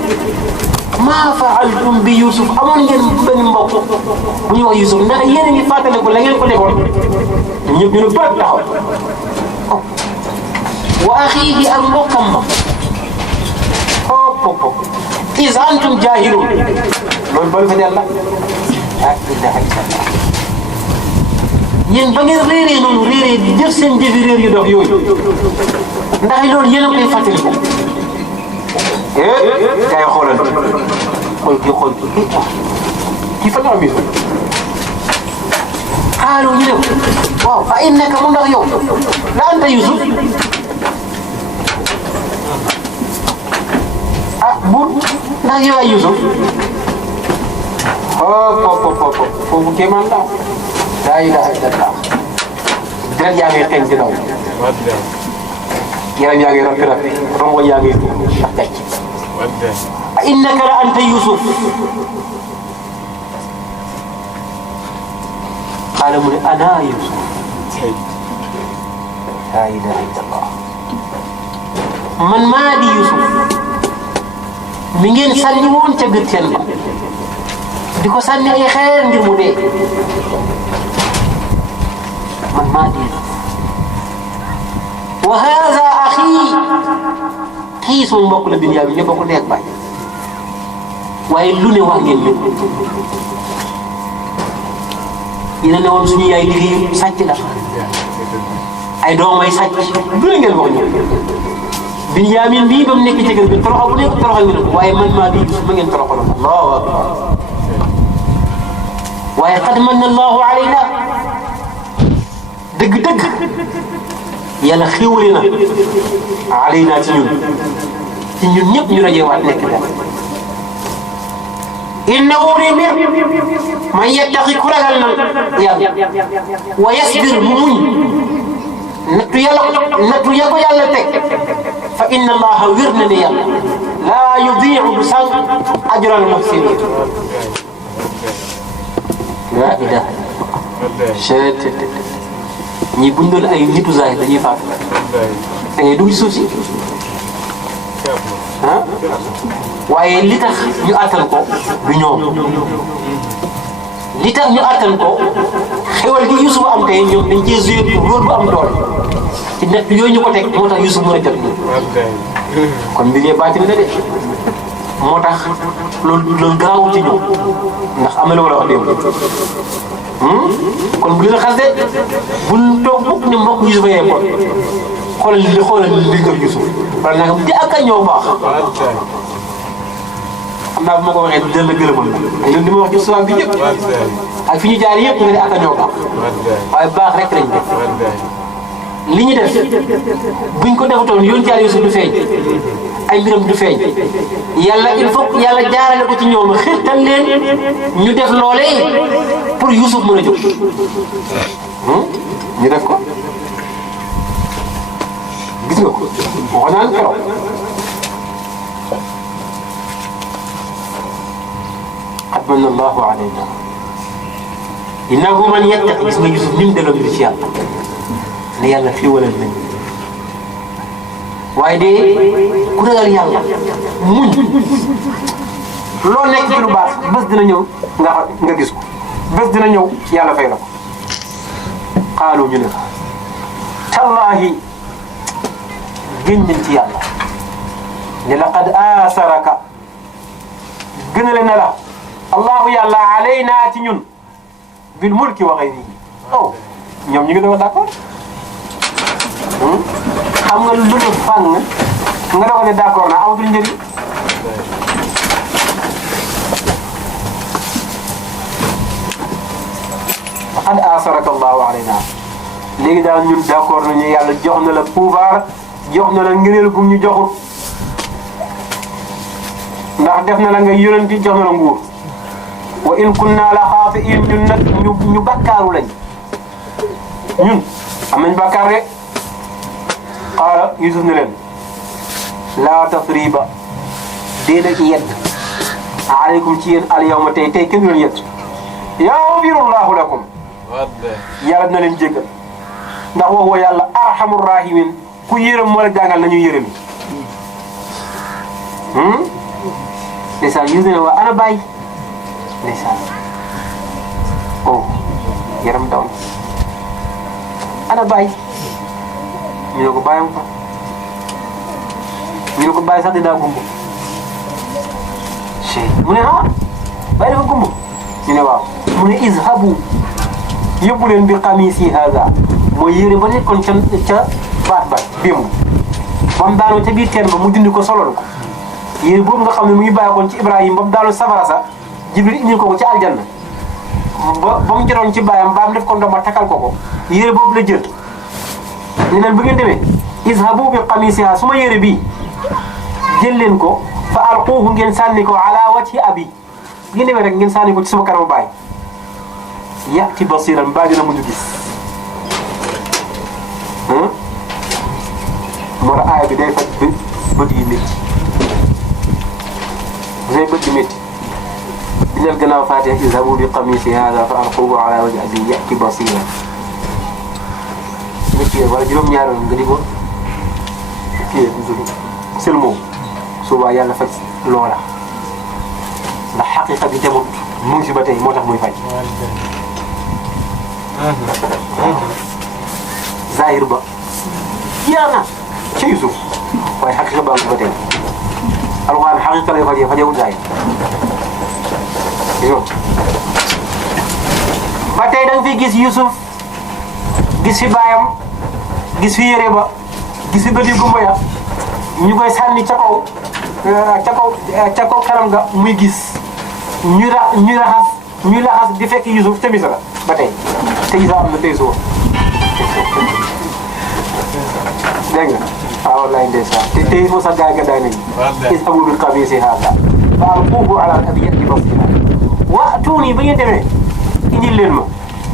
maa faaltum bi Yusuf amoon ngeen benn mbokk bu ñuy wax Yusuf ndax yéen a ngi fàttaliku la ngeen ko defoon ñëpp ñu ne bët taxaw wa axiihi ak mbokkam ma hop is antum jaahilun loolu balu fa yàlla ah ilaha illallah yéen ba ngeen réeree noonu réeree di def seen jëfi réer yu dox yooyu ndax loolu yéen a koy fàttaliku gars yi xoolal xool kii fa nga am xaalu ñu ne waaw fa innaka mu ndax yow la anta Yusuf ah buur ndax yow ay Yusuf foofu kéemaan la laa ilaha illallah deret yaa ngi xeeñ ci daw yaram yaa ngi rafet rafet rongo yaa ngi ndax gàcc a innaka la anta Yusuf qaala mu ne ana Yusuf laa ilaha illallah man maa di Yusuf mi ngeen sànni woon ca gët seen ba di ko sànni ay xeer ngir mu dee man maa di Yusuf wa haza axi kii sama mbokk la Binyaamin ñu bokk nekk baay waaye lu ne wax ngeen lépp yéen a ne woon suñu yaay liggéey sàcc la ay doomay sàcc lu ne ngeen wax ñu Binyaamin bii ba mu nekk ci kër bi toroxal bu nekk toroxal ngeen ko waaye man maa di Yusuf ma ngeen toroxaloon allahu akbar waaye qad manna allahu alayna dëgg-dëgg yàlla xéwale na alayna ci ñun ñëpp ñu rajewaat nekk benn innahu mbir man yattaqi ku ragal na yàlla wa yasbir mu muñ nattu ya ko yàlla teg fa inna allaha wir na ne yàlla laa yudii'u du sànq ajral muhsinin laa ilaha illallah ñi buñ doon ay nitu zaahir dañuy faatu da ngay dugg ci suuf si ah waaye li tax ñu attan ko du ñoom li tax ñu attan ko xewal gi Yusuf am tey ñoom dañ cee joué rôle bu am doole ci nekk yooyu ñu ko teg moo tax Yusuf mën a jot nii kon mbir yee baatin la de moo tax loolu garaawul ci ñoom ndax am na lu ma la wax démb kon bu leen xas de bul toog mukk ne mbokk Yusuf yee bon xoolal li nga Yusuf wala nag di ak a ñëw baax xam naa bu ma ko waxee dina la gërëmal la ñun li ma wax ci souvent bi yëpp ak fi ñu jaar yëpp nga ne ak a ñëw baax waaye baax rek lañ def li ñu def buñ ko defutoon yoon jaar Yusuf du feeñ ay mbiram du feeñ yàlla il faut yàlla jaarale ko ci ñoom xirtal leen ñu def loolee pour Yusuf mën a jóg ñu def ko gis nga ko waxoon naa keroog qad manna allahu alayna innahu man yattaqi gis nga Yusuf ni mu delloo mbir ci yàlla ne yàlla fii wala nañ waaye de ku ragal yàlla muñ loo nekk ci lu baax bés dina ñëw nga gis ko bés dina ñëw yàlla fay la ko xaalu ñu ne tallaahi génn nañ ci yàlla ne laqad aasaraka gënale na la allahu yàlla alayna ci ñun bil mulki wa ghayrihi oh ñoom ñu ngi doon d'accord xam nga lu ne fànn nga doog ne d'accord naa amatul njëriñ qad asaraka allahu alayna léegi daal ñun d'accord nañu yàlla jox na la pouvoir jox na la ngëneel bu ñu joxut ndax def na la nga yonenti jox na la nguur wa in kunna la xaatiin ñun nag ñu bakkaaru lañ ñun am nañ bakkaar rek qaala Yusuf ne leen laa tasriba déedéet yedd aleykum ci yéen al yawma tey kenn du leen yedd yaghfirullahu lakum yàlla dina leen jéggal ndax wa huwa yàlla arhamur rahimin ku yërëm moo la jàngal nañu yërëm ndeysaan Yusuf ne waa ana bàyyi ndeysaan oh yaram daw na ana bàyyi ñu ne ko bàyyam fa ñu ne ko bàyyi sax dinaa gumb mu ne ah bàyyi dafa gumb ñu ne waaw mu ne izhabu yóbbu leen bi qamisi haza mooy yére ba nekkoon ca baat ba démb ba mu daanoo ca biir teen ba mu dindi ko solol ko yére boobu nga xam ne mu ngi bàyyi koon ci Ibrahima ba mu daanoo safara sa Jibril indi ko ci aljanna ba mu jotoon ci baayam baam def ko ndomba takkal ko yére boobu la jël ni leen bu ngeen demee izhabu bi qamisiha suma yére bii jël leen ko fa alquuhu ngeen sànni ko ala wajhi abi bu ngeen demee rek ngeen sànni ko ci suma kanamu baay ya'ti basiran baa dina mujj gis moo tax aaya bi day faj bët yi métti bu say bët di métti di leen gannaaw Faatiha izhabu bi qamisi hada fa alquuhu ala wajhi abi ya'ti basiran métti wala juróom-ñaari nga di ko kii sel moom suba yàlla faj loola ndax xaqiqa bi demut mu ngi si ba tey moo tax muy faj zahir ba jeex na ci Yusuf waaye xaqiqa baa ngi ba tey alxuraan xaqiqa lay fajee fajewul zahir yow ba tey da nga fi gis Yusuf gis fi baayam gis fi yére ba gis fi bëti gumba ya ñu koy sànni ca kaw kanam ga muy gis ñuy laxas di fekk Yusuf te Misra ba tey te Isa am na tey suba dégg nga waaw wallaay ndeysaan te tey foo sax gaay ga daay nañu izhabu bi qamisi haada fa alquuhu ala abi ya'ti basira wa'tuuni ba ngeen demee indil leen ma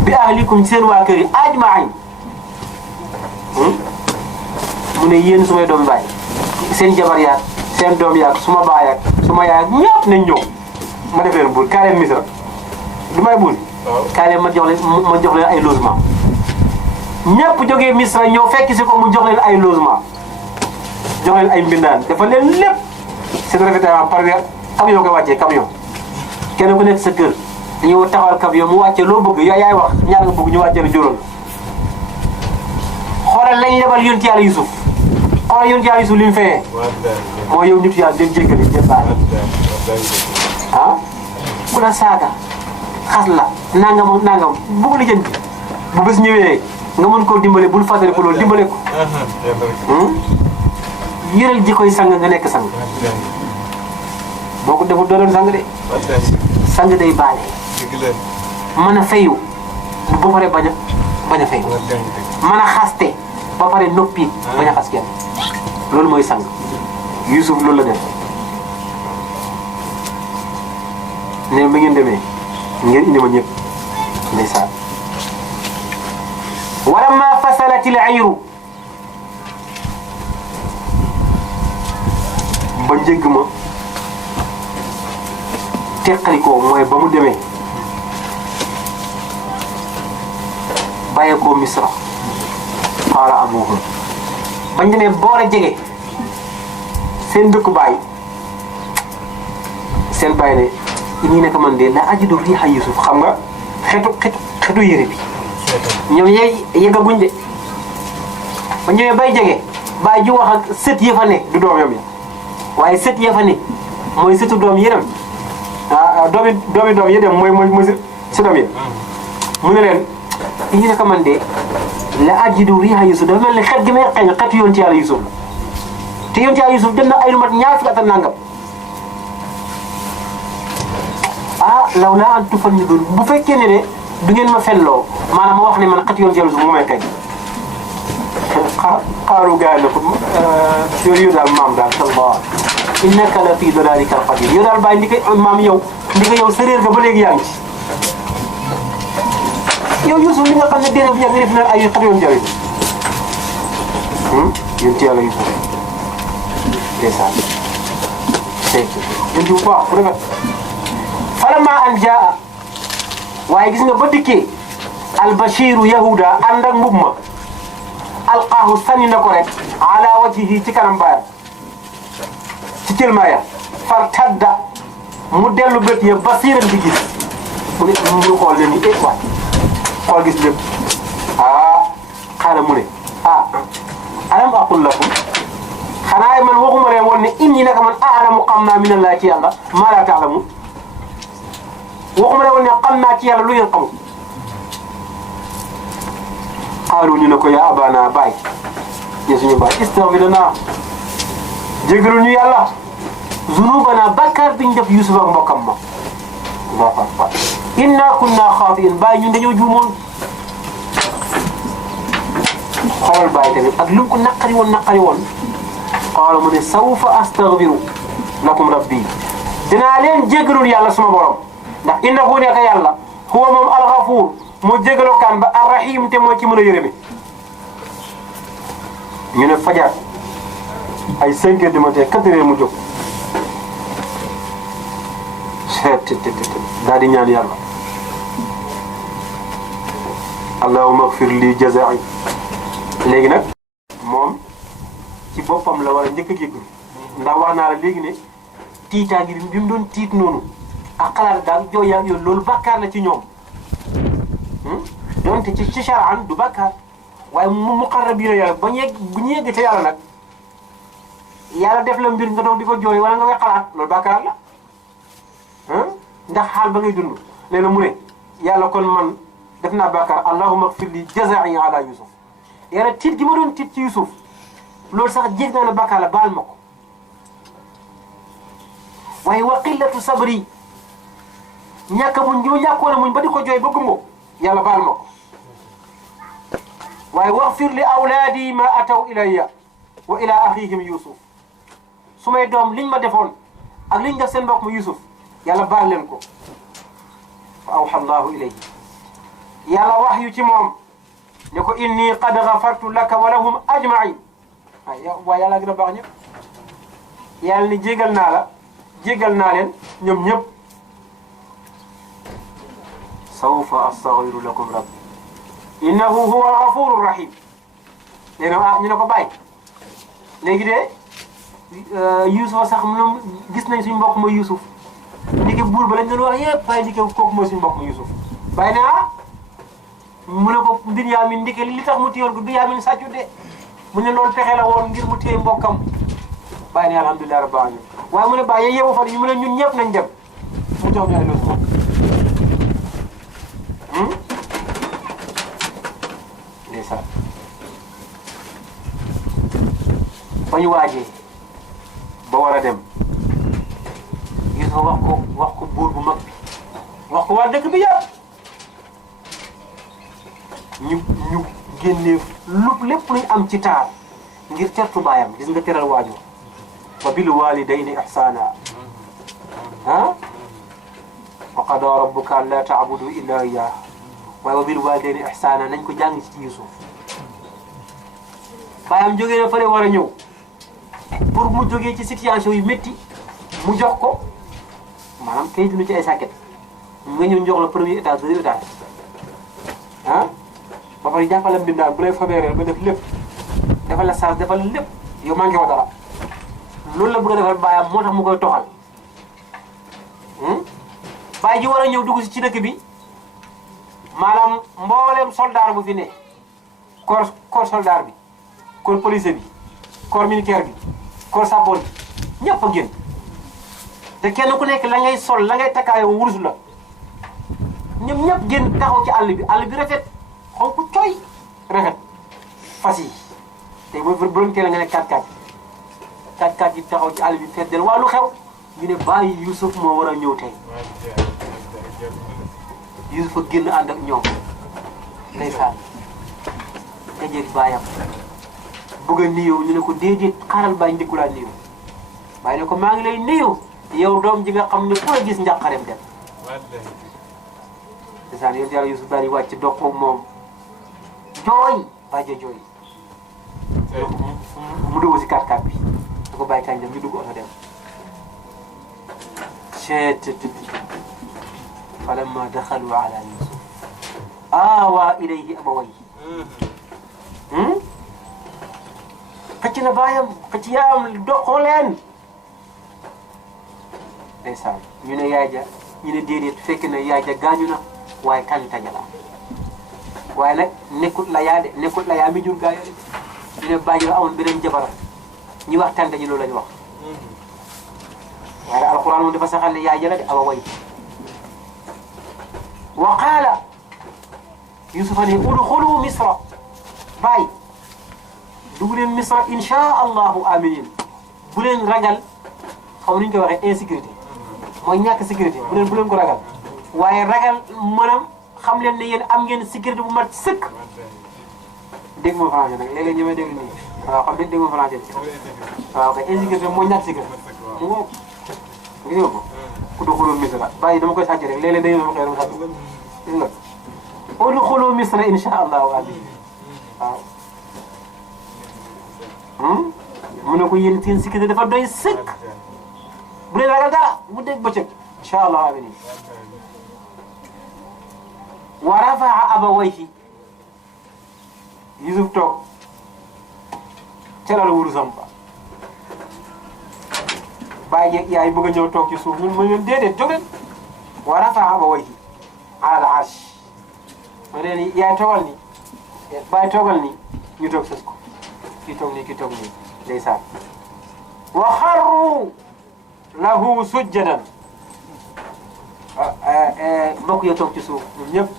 bi ahlikum seen waa kër yi ajma'in mu ne yéen sumay doom baay seen jabar yaag seen doom yaag suma baay yaag suma yaay ak ñëpp nañ ñëw ma def leen buur kaa leen Misra du may buur kaa leen ma jox leen ay logement ñëpp jógee Misra ñëw fekk si ko mu jox leen ay logement jox leen ay mbindaan dafa leen lépp seen ravitaillement par weer camion koy wàccee camion kenn ku nekk sa kër dañoo taxawal camion mu wàccee loo bëgg yaay wax ñaar nga bëgg ñu wàccee la juróom xoolal lañ lebal yonent Yàlla Yusuf xoolal yonent Yàlla Yusuf li mu fayee moo yow nitu yàlla den jéggali den baal ku la saaga xas la nangam bugg li jën bi bu bés ñëwee nga mën koo dimbale bul fàttali ko loolu dimbale ko yëral ji koy sang nga nekk sang boo ko deful doo doon sang de sang day baale mën a fayu ba pare bañ a fayu mën a xaste ba pare noppi bañ a xas kenn loolu mooy sang Yusuf loolu la def ne ba ngeen demee ngeen indi ma ñëpp ndeysaan walamma fasalatil ayru ba njëgg ma teqalikoo mooy ba mu demee bàyyeekoo Misra qaala abuhum bañ demee boor a jege seen dëkku baay seen baay ne ñii nekk man de la ajidu riiha Yusuf xam nga xetu yére bi ñoom yeggaguñ de ba ñëwee bay jege baay ji wax ak sët ya fa ne du doom yam ya waaye sët ya fa ne mooy sëtu doom yi dem doomi doom yi dem mooy si doom yi mu ne leen ñii nekk man de la ajidu riiha Yusuf dafa mel ne xet gi may xeeñ xetu yonent Yàlla Yusuf la te yonent Yàlla Yusuf dem na ay lu mat ñaar fukki at ak nangam lawlaa an tufannidun bu fekkee ne de du ngeen ma fenloo maanaam ma wax ne man xetu yonent Yàlla Yusuf moo may xeeñ xaaru gaay na ko yow daal maam daal sallallahu innaka la fii dalaalika al-qadiim yow daal bàyyi ndi ko maam yow sa réer ga ba léegi yaa ngi ci yow Yusuf li nga xam ne dee bu yàgg def na ay xetu yonent Yàlla Yusuf yonent Yàlla Yusuf ndeysaan yonent bu baax bu rafet falamma an jaa waaye gis nga ba dikkee albashiru yahuda ànd ak mbub ma alqaahu sànni na ko rek ala wajhihi ci kanam baayam ci cëlmaaya fartadda mu dellu bët ya basiran di gis mu ne mu xool leen ni waay xool gis lépp xaala mu ne alam aqul lakum xanaa man waxuma leen woon ne inni naka man a'lamu xam naa min Allah ci yàlla maa laa ta'lamu waxuma leen woon ne xam naa ci yàlla lu ngeen xamul xaalu ñu ne ko yaa abana baay ñu suñu baay istaghfir lana jégalu ñu yàlla zunubana bakkaar biñ def Yusuf ak mbokkam ma Allahu akbar inna kunna xaatiin bàyyi ñun dañoo juumoon. xoolal bàyyi tamit ak lu mu ko naqari woon qaala mu ne sawfa astaghfiru lakum rabbi dinaa leen jéggalul yàlla suma borom ndax innahu nekk yàlla huwa moom alxafuur moo jéggaloo kaan ba arrahim te moo ci mën a yërëme. ñu ne fajar ay 5 heures du matin 4 heures mu jóg daal di ñaan yàlla allahumma ighfir li jazaa'i. léegi nag moom ci boppam la war a njëkk a jéggalu ndax wax naa la léegi ne tiitaangi bi mu doon tiit noonu ak xalaat daal jooy yaa yoon loolu bàkkaar la ci ñoom donte ci shar'an du bàkkaar waaye mu muqarrabiina yàlla ba ñu yegg bu ñu yegg ca yàlla nag yàlla def la mbir nga doon di ko jooy wala nga koy xalaat loolu bàkkaar la ndax xaal ba ngay dund léegi mu ne yàlla kon man def naa bàkkaar allahumma ighfir li jazaa'i ala yusuf yàlla tiit gi ma doon tiit ci yusuf loolu sax jég naa ne bàkkaar la baal ma ko waaye wa qillatu sabri ñàkk a muñ gi ma ñàkkoon a muñ ba di ko jooy ba gumbo yàlla baal ma ko waaye waghfir li awlaadi ma ataw ilayya wa ila axihim yusuf su may doom liñ ma defoon ak liñ def seen mbokk ma yusuf yàlla baal leen ko fa awha allahu ilayhi yàlla wax yu ci moom ne ko inni qad ghafartu laka wa lahum ajmain waaye yàlla gën a baax ñëpp yàlla ni jégal naa la jégal naa leen ñoom ñëpp sawfa astaghfiru lakum rabbi innahu huwa al-ghafuru rahim léegi nag ñu ne ko bàyyi léegi de Yuusuf sax moom gis nañ suñu mbokk mooy Yuusuf ndeke buur ba lañ doon wax yëpp bàyyi ndeke kooku mooy suñu mbokk mooy Yuusuf bàyyi ne mu ne ko Binyaamin ndeke li tax mu téyoon ko Binyaamin sàccu de mu ne loolu pexe la woon ngir mu téye mbokkam bàyyi ne alhamdulilah rabbil alamin waaye mu ne bàyyi yeewu fan yi mu ne ñun ñëpp nañ dem mu jox ñu ay loolu ndeysaan ba ñu waajee ba war a dem gis nga wax ko buur bu mag bi wax ko waa dëkk bi yëpp ñu génnee lépp luñ am ci taar ngir tertu baayam gis nga teral waajur wa bil walidayni ihsana wa qadaa rabbuka an laa ta'budu illa iyyah waaye wa bil walidayni ihsana nañ ko jàng ci Yuusuf baayam jógee na fële war a ñëw pour mu jógee ci situation yu métti mu jox ko maanaam kay dund ci ay sàkket nga ñëw jox la premier étage deuxième étage ba pare jàppale mbindaan bu lay fabeereel ba def lépp defal la charge defal la lépp yow maa ngi wax dara loolu la bëgg a defal baayam moo tax mu koy toxal baay ji war a ñëw dugg si ci dëkk bi maanaam mbooleem soldat bu fi ne corps soldat bi corps policier bi corps militaire bi corps sapeur bi ñëpp a génn te kenn ku nekk la ngay sol la ngay takkaayoo wurus la ñoom ñëpp génn taxaw ci àll bi rafet xonk cooy rafet fas yi te bu doon teel nga ne 4x4 yi taxaw ci àll bi feet del waa lu xew ñu ne bàyyi Yuusuf moo war a ñëw tey Yuusuf a génn ànd ak ñoom ndeysaan dajeeg baayam bëgg a nuyoo ñu ne ko déedéet xaaral bàyyi njëkku laa nuyoo bàyyi ne ko maa ngi lay nuyoo yow doom ji nga xam ne fu la gis njàqareem dem ndeysaan yow yàlla Yuusuf daal di wàcc dox ak moom jooy bàyyi jooy mu dugg si 4x4 bi da ko bàyyi kañ dem ñu dugg oto dem falamma daxalu ala Yuusuf aawaa ilayhi abawayhi xëcc na baayam xëcc yaayam doxoo leen ndeysaan ñu ne yaay ja ñu ne déedéet fekk na yaay ja gaañu na waaye tànta ja la waaye nag nekkut la yaa de nekkut la yaa mi jur gaa yooyu ñu ne bàyyi la amoon beneen jabaram ñi wax tànta ji loolu la ñu wax waaye alquran moom dafa saxal ne yaay ja la de abawayhi wa qaala Yuusufa ne udxulu misra bàyyi dugg leen misra insha allahu aminin bu leen ragal xaw nuñ koy waxee insécurité mooy ñàkk sécurité bu leen ko ragal waaye ragal maanaam xam leen ne yéen am ngeen sécurité bu mat sëkk. dégg nga français nag léeg-léeg ñu may déglu nii waaw xam dégg nga français waaw kay insécurité moo ñàkk sécurité mu ngoog gis nga ko ku duxuloo misra bàyyi dama koy sàcc rek léeg-léeg day ma xëy dama sàcc gis nga udxulu misra insha allahu amin waaw mu ne ko yéen seen sécurité dafa doy sëkk bu leen ragal dara bu dégg bëccëg insha allahu amin wa rafaa abawayhi Yusuf toog ca lal wurusam ba bàyyi yaay bëgg a ñëw toog ci suuf ñun ma leen déedéet jóg leen wa rafaa abawayhi ala al arsh ma leen yaay toogal nii bàyyi toogal nii ñu toog sës ko kii toog nii kii toog nii ndeysaan wa xarru lahu sujjadan mbokk ya toog ci suuf ñoom ñëpp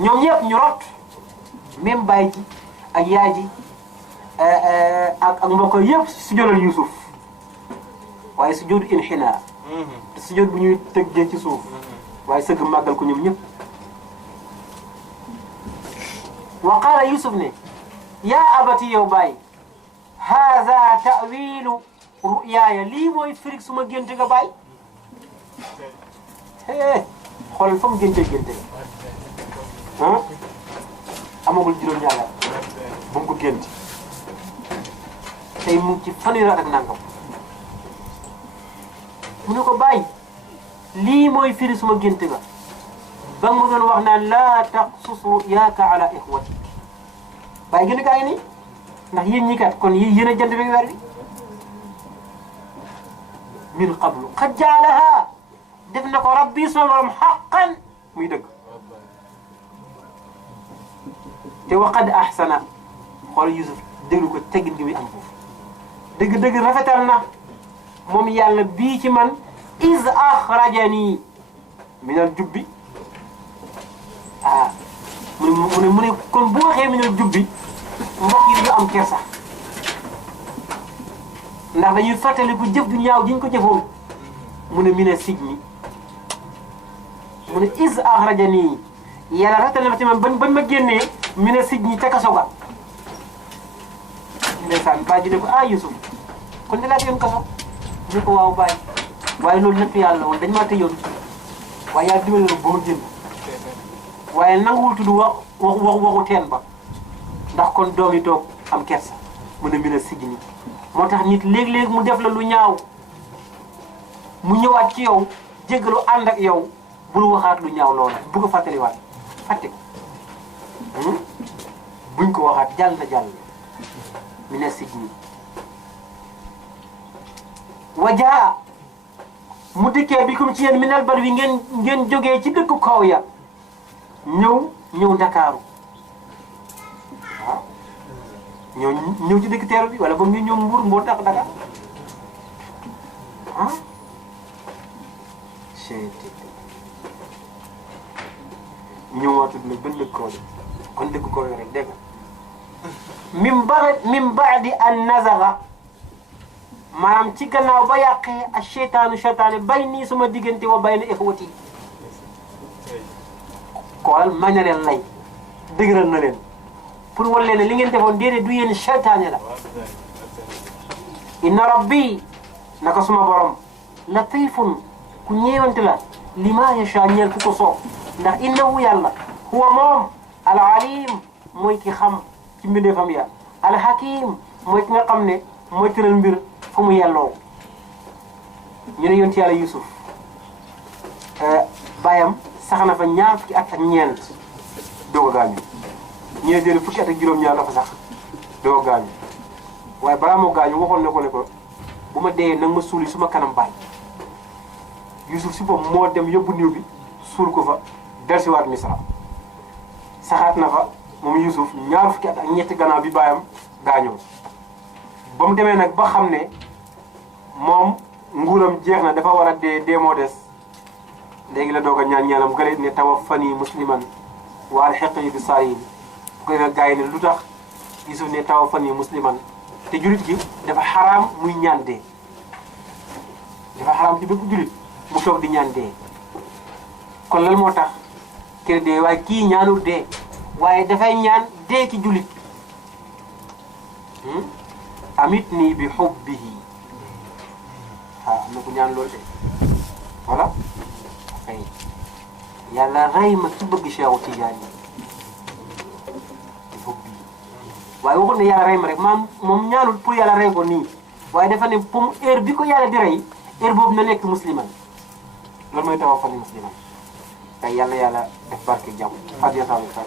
ñoom ñëpp ñu rot même baay ji ak yaay ji ak mbokk yëpp sujjóotal Yusuf waaye sujjóotu inxinaa te sujjóot bu ñuy tëggee ci suuf waaye sëgg màggal ko ñoom ñëpp wa qaala Yusuf ne yaa abati yow baay haada ta'wiilu ru'yaaya lii mooy firig suma gént ga baay xoolal fa mu géntee génte ga amagul juróom-ñaar ba mu ko gént tey mu ngi ci fanweeri at ak nangam mu ne ko bàyyi lii mooy firi suma gént ga ba mu doon wax naan laa taqsus ru'yaaka ala ixwatik bàyyi gént gaa ngi nii ndax yéen ñi kat kon yéen a jant bi weer bi min qablu qad jaalaha def na ko rabbi sama borom xaqan muy dëgg te waqad ahsana xool Yusuf déglu ko teggin gi muy am foofu dëgg-dëgg rafetal na moom yàlla bii ci man iz axrajani minal jubbi mu ne kon bu waxee minal jubbi mbokk yi dañu am kersa ndax dañuy fàttaliku jëf du ñaaw jiñ ko jëfoon mu ne mina sijni mu ne iz axrajani yàlla rafetal na ma ci man bañ ma génnee mina sijni ca kaso ga ndeysaan baa ji ne ko Yusuf kon ne laa tëjoon kaso ñu ko waaw bàyyi waaye loolu nattu yàlla woon dañ maa tëjoon waaye yàlla dimbali na boo génn waaye nanguwul tudd waxu teen ba ndax kon doom yi toog am kersa mu ne mina sijni moo tax nit léeg-léeg mu def la lu ñaaw mu ñëwaat ci yow jéggalu ànd ak yow bul waxaat lu ñaaw loolu bu ko fàttaliwaat fàtte ko buñ ko waxaat jàll na jàll mina sijni wajaa mu dikkee bi comme ci yéen minal bar wi ngeen jógee ci dëkku kaw ya ñëw Ndakaaru waaw ñëw ci dëkk teeru bi wala boog ñu ñëw Mbuur moo tax Dakar ñëwaatul la benn dëkk kaw kon dëkk kaw rek dégg nga min baadi an nazaga maanaam ci gannaaw ba yàqee ak seytaane bay nii suma diggante wa bayna ixwati koolal mañareel lay dëgëral na leen pour wal leen li ngeen defoon déedéet du yéen seytaane la inna rabbi naka suma borom latifun ku ñeewante la lima yasha ñeel ku ko soob ndax innahu yàlla huwa moom al alim mooy ki xam ci mbindeefam ya al hakim mooy ki nga xam ne mooy tëral mbir fu mu yelloo ñu ne yonent yàlla Yusuf bàyyam sax na fa ñaar fukki at ak ñeent doog a gaañu ñu ne déedéet fukki at ak juróom-ñaar dafa sax doog a gaañu waaye balaa moo gaañu waxoon na ko ne ko bu ma dee nag ma suuli suma kanam baay Yusuf si bopp moo dem yóbbu niw bi suul ko fa delsiwaat Misra saxaat na fa moom Yusuf ñaar fukki at ak ñetti gannaaw bi baayam gaañoo ba mu demee nag ba xam ne moom nguuram jeex na dafa war a dee moo des léegi la doog a ñaanam gële ne tawaffani musliman wa alhiqni bis salihin bu ko defee gars yi ne lu tax Yusuf ne tawaffani musliman te julit gi dafa xaraam muy ñaan dee dafa xaraam ci bépp jullit mu toog di ñaan dee kon lan moo tax kër dee waaye kii ñaanul dee waaye dafay ñaan dee ci jullit amit nii bi xubbihi am na ku ñaan loolu de voilà kay yàlla rey ma ci bëgg Cheikh Tidiane bi xubbihi waaye waxul ne yàlla rey ma rek maam moom ñaanul pour yàlla rey ko nii waaye dafa ne pour heure bi ko yàlla di rey heure boobu na nekk musliman loolu mooy tawaffani musliman kay yàlla def barke jàmm Fatiha Fatiha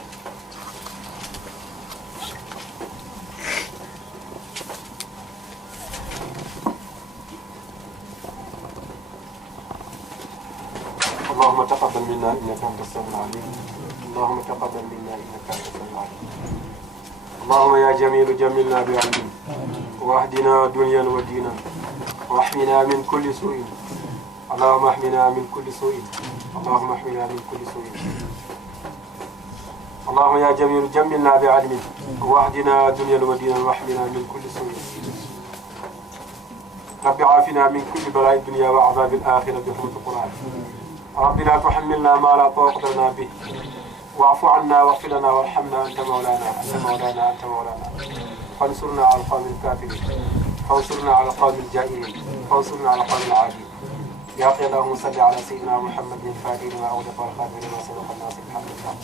اللهم تقبل منا انك انت السميع العليم اللهم تقبل منا انك انت السميع العليم اللهم يا جميل جملنا بعلم واهدنا دنيا ودينا واحمنا من كل سوء اللهم احمنا من كل سوء اللهم احمنا من كل سوء اللهم يا جميل جملنا بعلم واهدنا دنيا ودينا واحمنا من كل سوء رب عافنا من كل بلاء الدنيا وعذاب الآخرة بحمد القرآن رب لا تحملنا ما لا طاقة لنا به واعف عنا واغفر لنا وارحمنا أنت مولانا أنت مولانا فانصرنا على القوم الكافرين فانصرنا على القوم الجائرين فانصرنا على القوم العادين يا أخي اللهم صل على سيدنا محمد الفاتح لما أغلق والخاتم لما سبق الناس بالحق والحق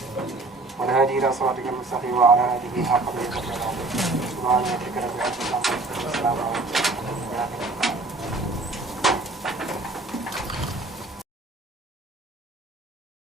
والهادي إلى صراطك المستقيم وعلى آله حق قدره ومقداره العظيم سبحان ربك رب العزة عما يصفون وسلام على المرسلين